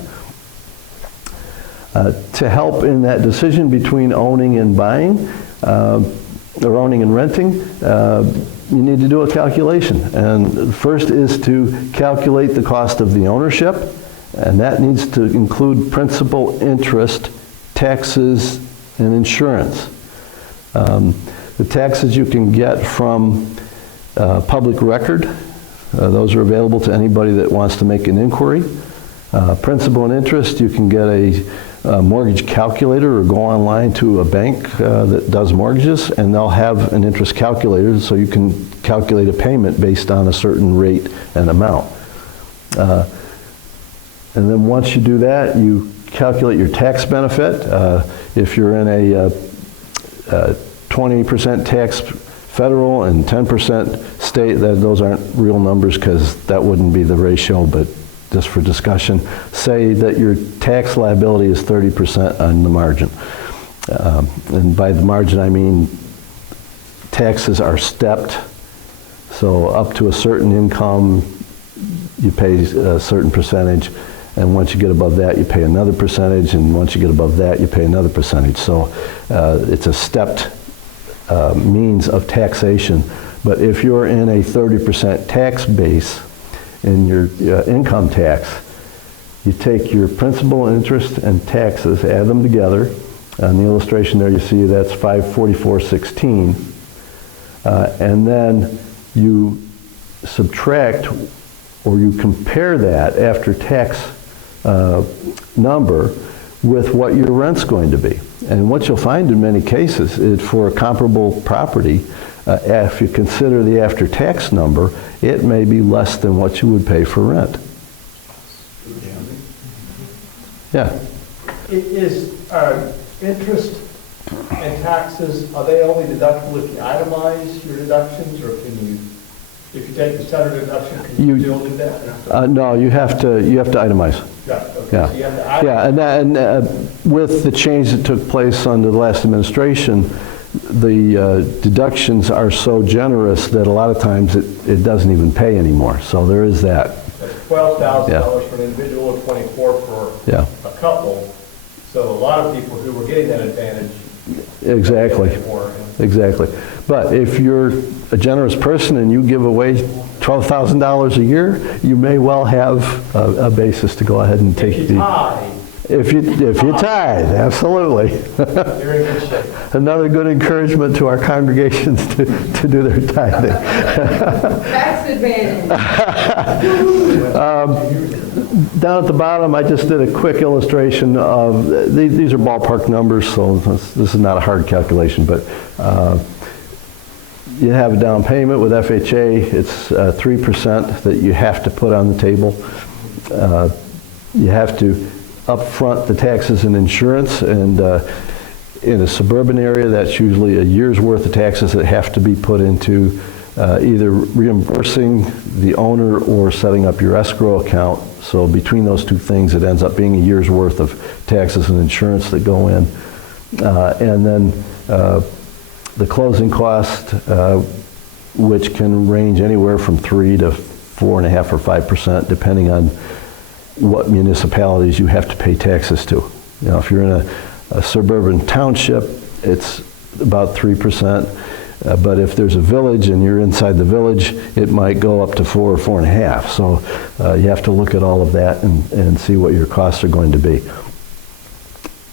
To help in that decision between owning and buying, or owning and renting, you need to do a calculation. And the first is to calculate the cost of the ownership, and that needs to include principal, interest, taxes, and insurance. The taxes you can get from public record, those are available to anybody that wants to make an inquiry. Principal and interest, you can get a mortgage calculator or go online to a bank that does mortgages, and they'll have an interest calculator so you can calculate a payment based on a certain rate and amount. And then once you do that, you calculate your tax benefit. If you're in a 20% tax federal and 10% state, those aren't real numbers because that wouldn't be the ratio, but just for discussion, say that your tax liability is 30% on the margin. And by the margin, I mean taxes are stepped. So up to a certain income, you pay a certain percentage, and once you get above that, you pay another percentage, and once you get above that, you pay another percentage. So it's a stepped means of taxation. But if you're in a 30% tax base in your income tax, you take your principal, interest, and taxes, add them together. On the illustration there you see that's 544.16. And then you subtract, or you compare that after tax number with what your rent's going to be. And what you'll find in many cases is for a comparable property, if you consider the after-tax number, it may be less than what you would pay for rent. Yeah. Is interest and taxes, are they only deductible if you itemize your deductions, or can you, if you take the standard deduction, can you still do that? No, you have to itemize. Yeah, okay. Yeah, So you have to itemize. yeah, and with the change that took place under the last administration, the deductions are so generous that a lot of times it doesn't even pay anymore. So there is that. That's $12,000 for an individual, $24,000 for a couple. So a lot of people who were getting that advantage. Exactly. Exactly. But if you're a generous person and you give away $12,000 a year, you may well have a basis to go ahead and take the. If you tithe, absolutely. You're in good shape. Another good encouragement to our congregations to do their tithing. Tax advantage. Down at the bottom, I just did a quick illustration of, these are ballpark numbers, so this is not a hard calculation, but you have a down payment with FHA. It's 3% that you have to put on the table. You have to upfront the taxes and insurance, and in a suburban area, that's usually a year's worth of taxes that have to be put into either reimbursing the owner or setting up your escrow account. So between those two things, it ends up being a year's worth of taxes and insurance that go in. And then the closing cost, which can range anywhere from 3 to 4.5 or 5%, depending on what municipalities you have to pay taxes to. You know, if you're in a suburban township, it's about 3%. But if there's a village and you're inside the village, it might go up to 4 or 4.5. So you have to look at all of that and see what your costs are going to be.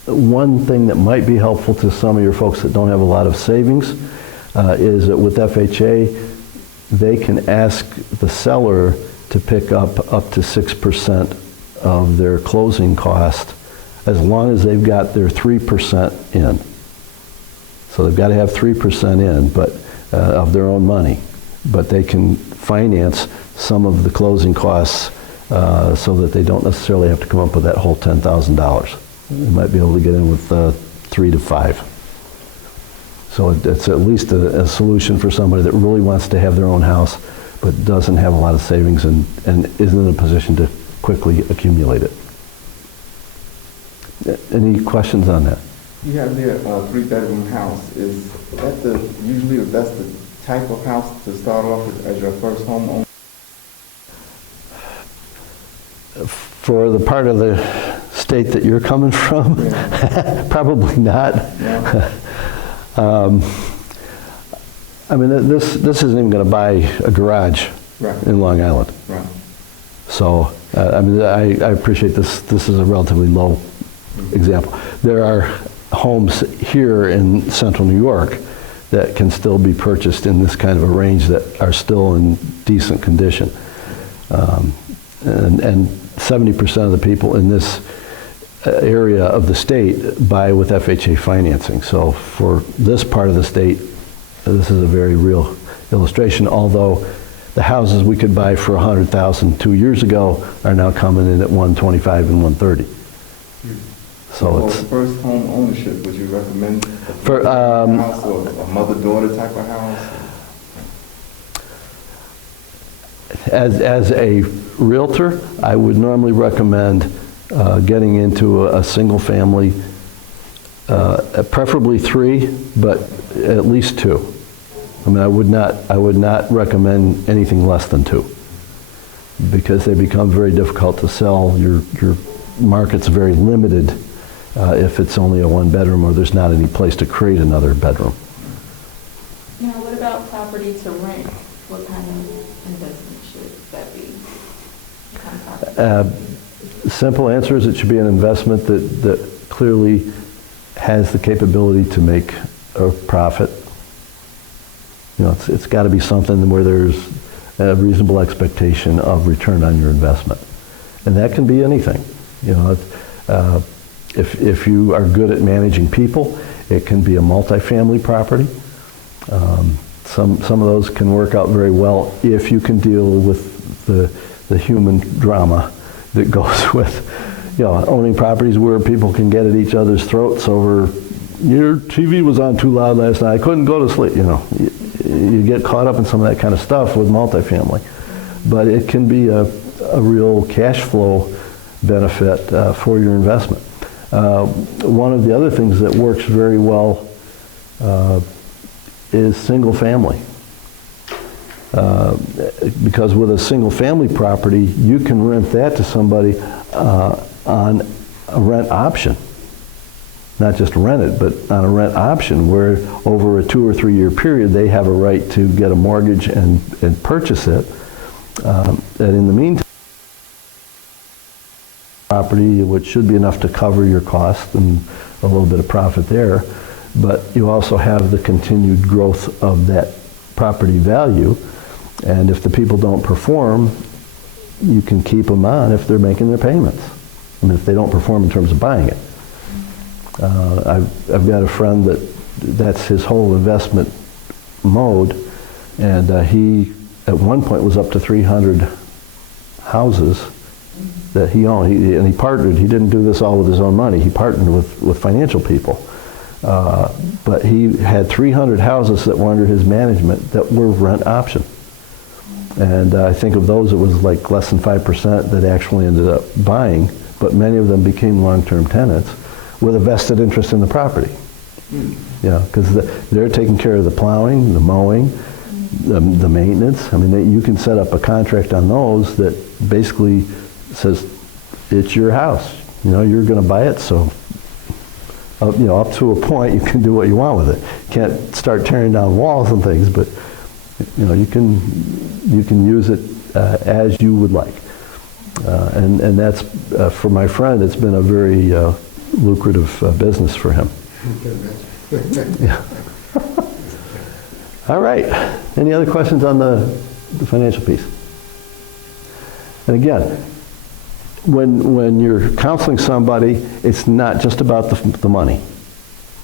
One thing that might be helpful to some of your folks that don't have a lot of savings is that with FHA, they can ask the seller to pick up to 6% of their closing cost as long as they've got their 3% in. So they've got to have 3% in, but of their own money. But they can finance some of the closing costs so that they don't necessarily have to come up with that whole $10,000. They might be able to get in with 3 to 5. So it's at least a solution for somebody that really wants to have their own house, but doesn't have a lot of savings and isn't in a position to quickly accumulate it. Any questions on that? You have there a 3-bedroom house. Is that usually that's the type of house to start off with as your first home owner? For the part of the state that you're coming from, probably not. Yeah. I mean, this isn't even going to buy a garage in Long Island. Right. So, I mean, I appreciate this. This is a relatively low example. There are homes here in central New York that can still be purchased in this kind of a range that are still in decent condition. And 70% of the people in this area of the state buy with FHA financing. So for this part of the state, this is a very real illustration, although the houses we could buy for $100,000 2 years ago are now coming in at $125,000 and $130,000. So it's first home ownership, would you recommend for house or a mother-daughter type of house? as a realtor, I would normally recommend getting into a single family, preferably 3, but at least 2. I mean, I would not recommend anything less than 2 because they become very difficult to sell. Your market's very limited if it's only a 1-bedroom or there's not any place to create another bedroom. Now, what about property to rent? What kind of investment should that be? What kind of property? Simple answer is it should be an investment that clearly has the capability to make a profit. You know, it's got to be something where there's a reasonable expectation of return on your investment. And that can be anything. You know, if you are good at managing people, it can be a multifamily property. Some of those can work out very well if you can deal with the human drama that goes with, you know, owning properties where people can get at each other's throats over, your TV was on too loud last night, I couldn't go to sleep, you know. You get caught up in some of that kind of stuff with multifamily. But it can be a real cash flow benefit for your investment. One of the other things that works very well is single family. Because with a single family property, you can rent that to somebody on a rent option. Not just rent it, but on a rent option where over a 2 or 3 year period, they have a right to get a mortgage and purchase it. And in the meantime, property, which should be enough to cover your cost and a little bit of profit there, but you also have the continued growth of that property value. And if the people don't perform, you can keep them on if they're making their payments. I mean, if they don't perform in terms of buying it. I've got a friend that's his whole investment mode, and he at one point was up to 300 houses that he owned. And he partnered. He didn't do this all with his own money. He partnered with financial people. But he had 300 houses that were under his management that were rent option. And I think of those, it was like less than 5% that actually ended up buying, but many of them became long-term tenants with a vested interest in the property. You know, because they're taking care of the plowing, the mowing, the maintenance. I mean, you can set up a contract on those that basically says, it's your house. You know, you're going to buy it, so Up to a point, you can do what you want with it. You can't start tearing down walls and things, but you can use it as you would like. And that's, for my friend, it's been a very lucrative business for him. Yeah. All right. Any other questions on the financial piece? And again, when you're counseling somebody, it's not just about the money.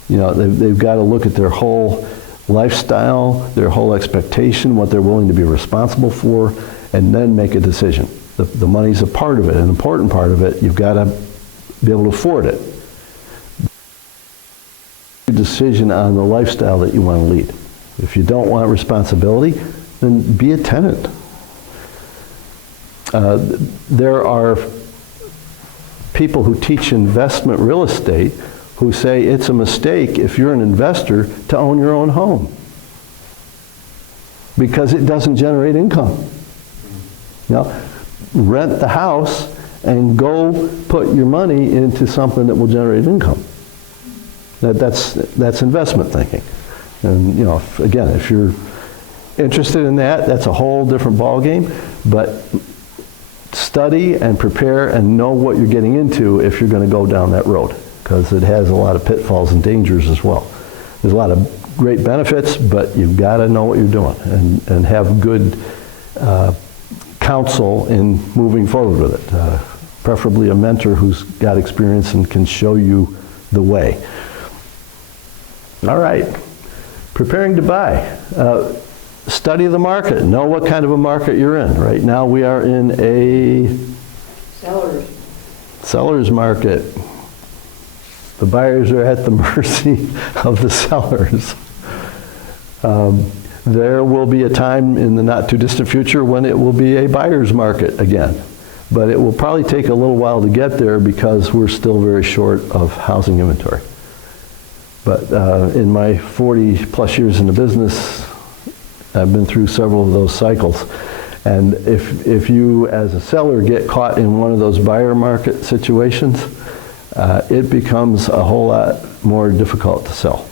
They've got to look at their whole lifestyle, their whole expectation, what they're willing to be responsible for, and then make a decision. The money's a part of it, an important part of it. You've got to be able to afford it. Decision on the lifestyle that you want to lead. If you don't want responsibility, then be a tenant. There are people who teach investment real estate who say it's a mistake if you're an investor to own your own home because it doesn't generate income. Rent the house and go put your money into something that will generate income. That's investment thinking. And again, if you're interested in that, that's a whole different ballgame. But study and prepare and know what you're getting into if you're going to go down that road, because it has a lot of pitfalls and dangers as well. There's a lot of great benefits, but you've got to know what you're doing and have good counsel in moving forward with it. Preferably a mentor who's got experience and can show you the way. All right. Preparing to buy. Study the market. Know what kind of a market you're in. Right now we are in a seller's market. The buyers are at the mercy of the sellers. There will be a time in the not too distant future when it will be a buyer's market again. But it will probably take a little while to get there because we're still very short of housing inventory. But in my 40 plus years in the business, I've been through several of those cycles. And if you as a seller get caught in one of those buyer market situations, it becomes a whole lot more difficult to sell.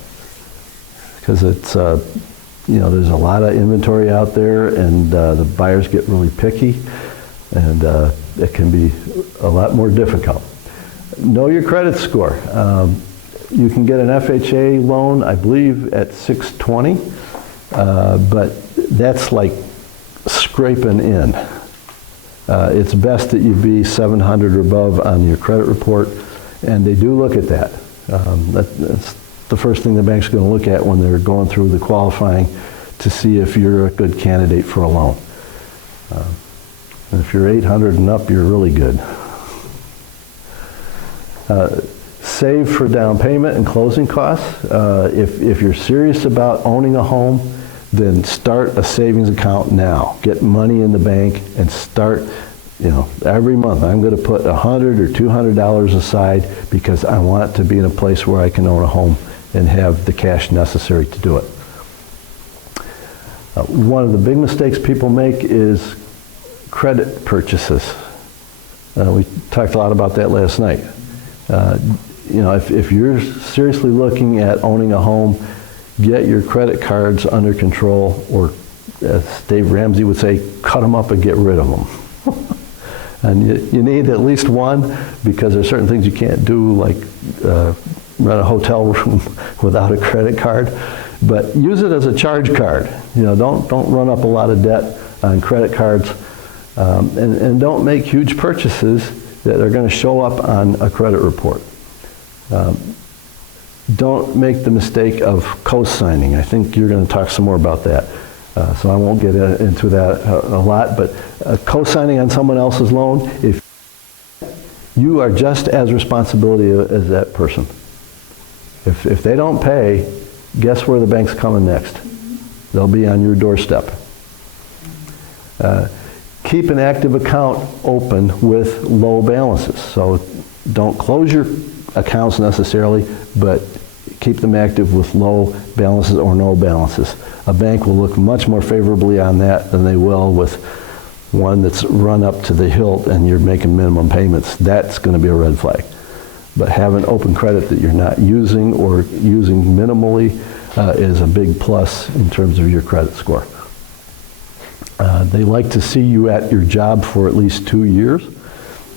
Because it's, there's a lot of inventory out there and the buyers get really picky and it can be a lot more difficult. Know your credit score. You can get an FHA loan, I believe, at 620, but that's like scraping in. It's best that you be 700 or above on your credit report, and they do look at that. That's the first thing the bank's going to look at when they're going through the qualifying to see if you're a good candidate for a loan. And if you're 800 and up, you're really good. Save for down payment and closing costs. If you're serious about owning a home, then start a savings account now. Get money in the bank and start, every month I'm going to put $100 or $200 aside because I want to be in a place where I can own a home and have the cash necessary to do it. One of the big mistakes people make is credit purchases. We talked a lot about that last night. If you're seriously looking at owning a home, get your credit cards under control, or as Dave Ramsey would say, cut them up and get rid of them. And you need at least one, because there's certain things you can't do, like rent a hotel room without a credit card. But use it as a charge card. Don't run up a lot of debt on credit cards, and don't make huge purchases that are going to show up on a credit report. Don't make the mistake of co-signing. I think you're going to talk some more about that. So I won't get into that a lot, but co-signing on someone else's loan, if you are just as responsibility as that person. If they don't pay, guess where the bank's coming next? They'll be on your doorstep. Keep an active account open with low balances. So don't close your accounts necessarily, but keep them active with low balances or no balances. A bank will look much more favorably on that than they will with one that's run up to the hilt and you're making minimum payments. That's going to be a red flag. But having open credit that you're not using or using minimally is a big plus in terms of your credit score. They like to see you at your job for at least 2 years.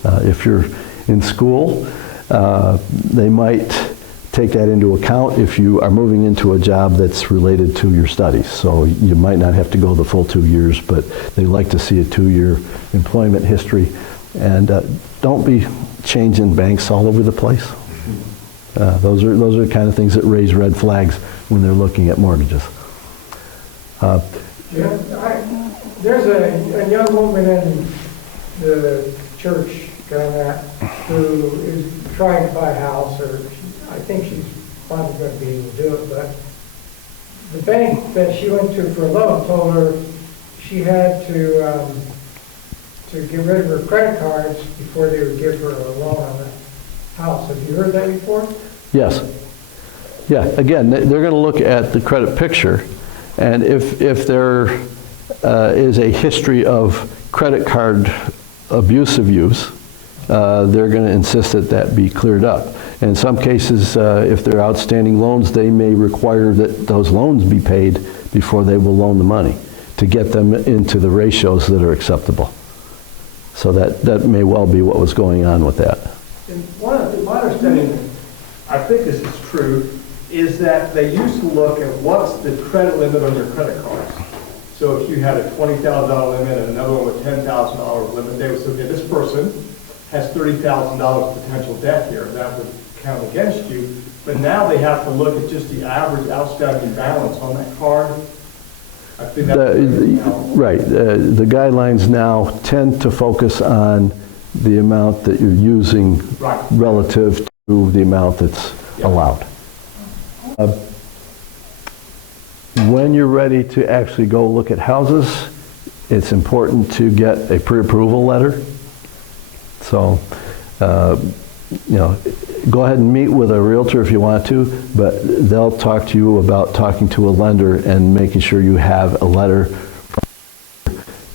If you're in school, they might take that into account if you are moving into a job that's related to your studies. So you might not have to go the full 2 years, but they like to see a 2-year employment history. And don't be changing banks all over the place. Those are the kind of things that raise red flags when they're looking at mortgages. There's a young woman in the church who is trying to buy a house, or I think she's finally going to be able to do it, but the bank that she went to for a loan told her she had to get rid of her credit cards before they would give her a loan on the house. Have you heard that before? Yes. Yeah, again, they're going to look at the credit picture, and if there is a history of credit card abusive use, they're going to insist that that be cleared up. In some cases, if there are outstanding loans, they may require that those loans be paid before they will loan the money to get them into the ratios that are acceptable. So that may well be what was going on with that. And my understanding, I think this is true, is that they used to look at what's the credit limit on your credit cards. So if you had a $20,000 limit and another one with $10,000 limit, they would say, okay, this person has $30,000 potential debt here. That would count against you. But now they have to look at just the average outstanding balance on that card. I think that's right. The guidelines now tend to focus on the amount that you're using relative to the amount that's allowed. When you're ready to actually go look at houses, it's important to get a pre-approval letter. So, go ahead and meet with a realtor if you want to, but they'll talk to you about talking to a lender and making sure you have a letter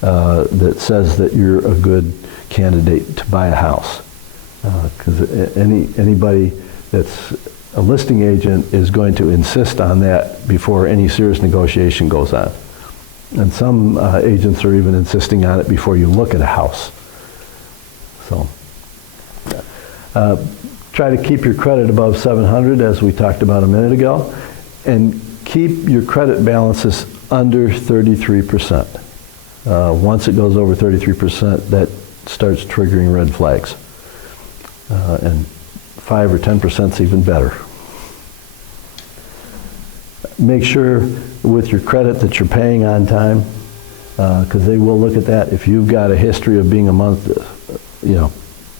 that says that you're a good candidate to buy a house. Because anybody that's a listing agent is going to insist on that before any serious negotiation goes on. And some agents are even insisting on it before you look at a house. So, try to keep your credit above 700, as we talked about a minute ago, and keep your credit balances under 33%. Once it goes over 33%, that starts triggering red flags. And 5 or 10% is even better. Make sure with your credit that you're paying on time, because they will look at that. If you've got a history of being a month,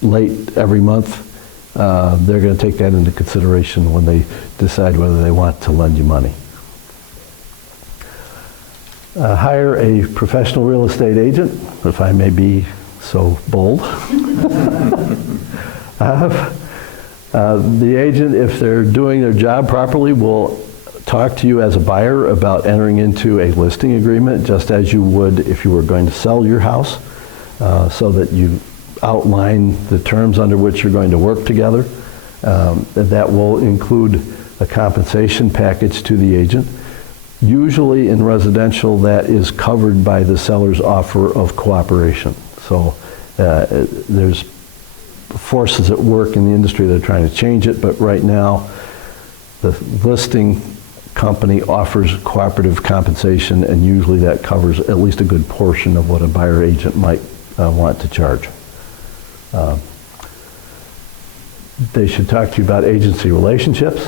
late every month, they're going to take that into consideration when they decide whether they want to lend you money. Hire a professional real estate agent, if I may be so bold. The agent, if they're doing their job properly, will talk to you as a buyer about entering into a listing agreement, just as you would if you were going to sell your house, so that you outline the terms under which you're going to work together. That will include a compensation package to the agent. Usually in residential, that is covered by the seller's offer of cooperation. So there's forces at work in the industry that are trying to change it, but right now the listing company offers cooperative compensation, and usually that covers at least a good portion of what a buyer agent might want to charge. They should talk to you about agency relationships.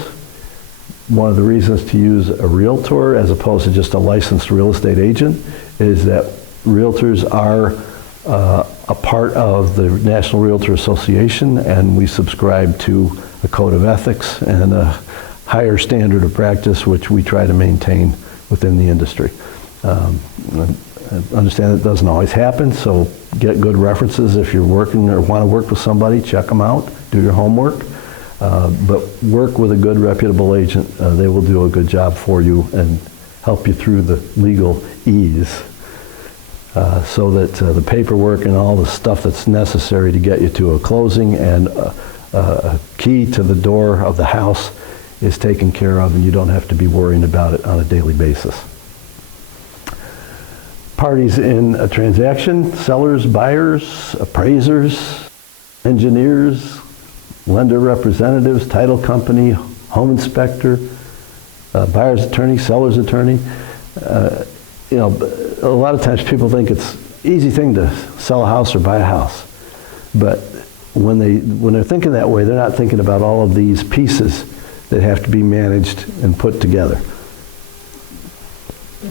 One of the reasons to use a realtor as opposed to just a licensed real estate agent is that realtors are a part of the National Realtor Association, and we subscribe to a code of ethics and a higher standard of practice, which we try to maintain within the industry. I understand it doesn't always happen, so get good references. If you're working or want to work with somebody, check them out, do your homework, but work with a good reputable agent. They will do a good job for you and help you through the legal ease, so that the paperwork and all the stuff that's necessary to get you to a closing and a key to the door of the house is taken care of, and you don't have to be worrying about it on a daily basis. Parties in a transaction: sellers, buyers, appraisers, engineers, lender representatives, title company, home inspector, buyer's attorney, seller's attorney. You know, a lot of times people think it's an easy thing to sell a house or buy a house. But when they're thinking that way, they're not thinking about all of these pieces that have to be managed and put together.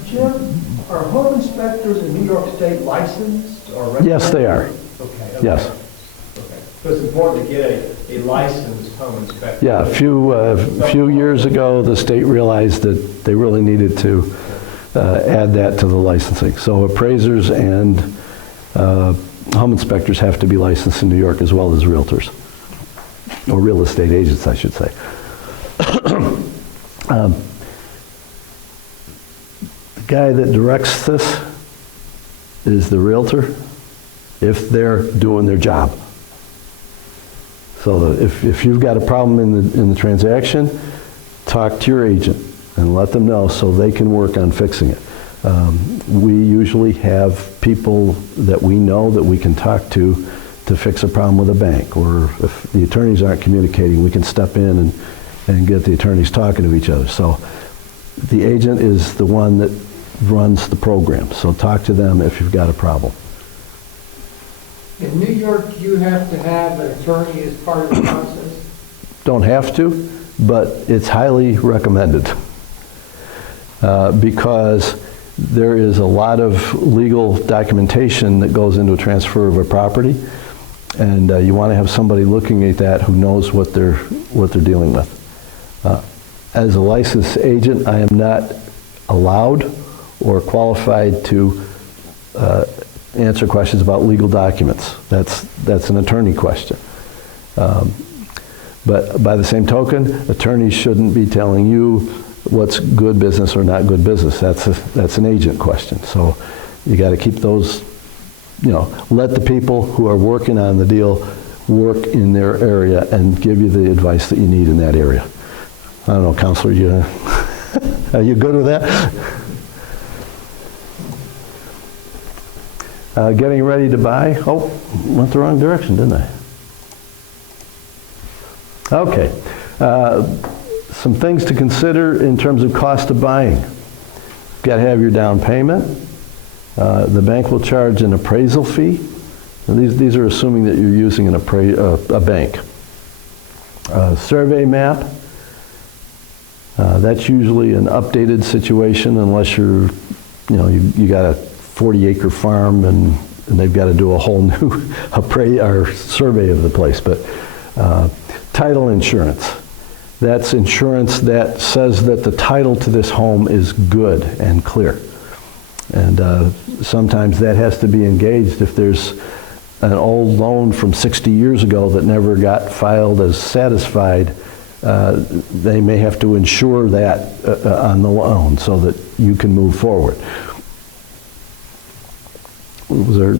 Jim, are home inspectors in New York State licensed or registered? Yes, they are. Okay. Yes. Okay. So it's important to get a licensed home inspector. Yeah, a few years ago, the state realized that they really needed to add that to the licensing. So appraisers and home inspectors have to be licensed in New York, as well as realtors, or real estate agents, I should say. The guy that directs this is the realtor, if they're doing their job. So if you've got a problem in the transaction, talk to your agent and let them know so they can work on fixing it. We usually have people that we know that we can talk to fix a problem with a bank, or if the attorneys aren't communicating, we can step in and get the attorneys talking to each other. So the agent is the one that runs the program, so talk to them if you've got a problem. In New York, you have to have an attorney as part of the process? Don't have to, but it's highly recommended because there is a lot of legal documentation that goes into a transfer of a property, and you want to have somebody looking at that who knows what they're dealing with. As a licensed agent, I am not allowed or qualified to answer questions about legal documents. That's an attorney question. But by the same token, attorneys shouldn't be telling you what's good business or not good business. That's an agent question. So you got to keep those, let the people who are working on the deal work in their area and give you the advice that you need in that area. I don't know, Counselor, are you good with that? Getting ready to buy. Oh, went the wrong direction, didn't I? Okay. Some things to consider in terms of cost of buying. You've got to have your down payment. The bank will charge an appraisal fee. And these are assuming that you're using a bank. Survey map. That's usually an updated situation unless you got a 40-acre farm and they've got to do a whole new survey of the place. But title insurance. That's insurance that says that the title to this home is good and clear. And sometimes that has to be engaged if there's an old loan from 60 years ago that never got filed as satisfied. They may have to insure that on the loan so that you can move forward. Was there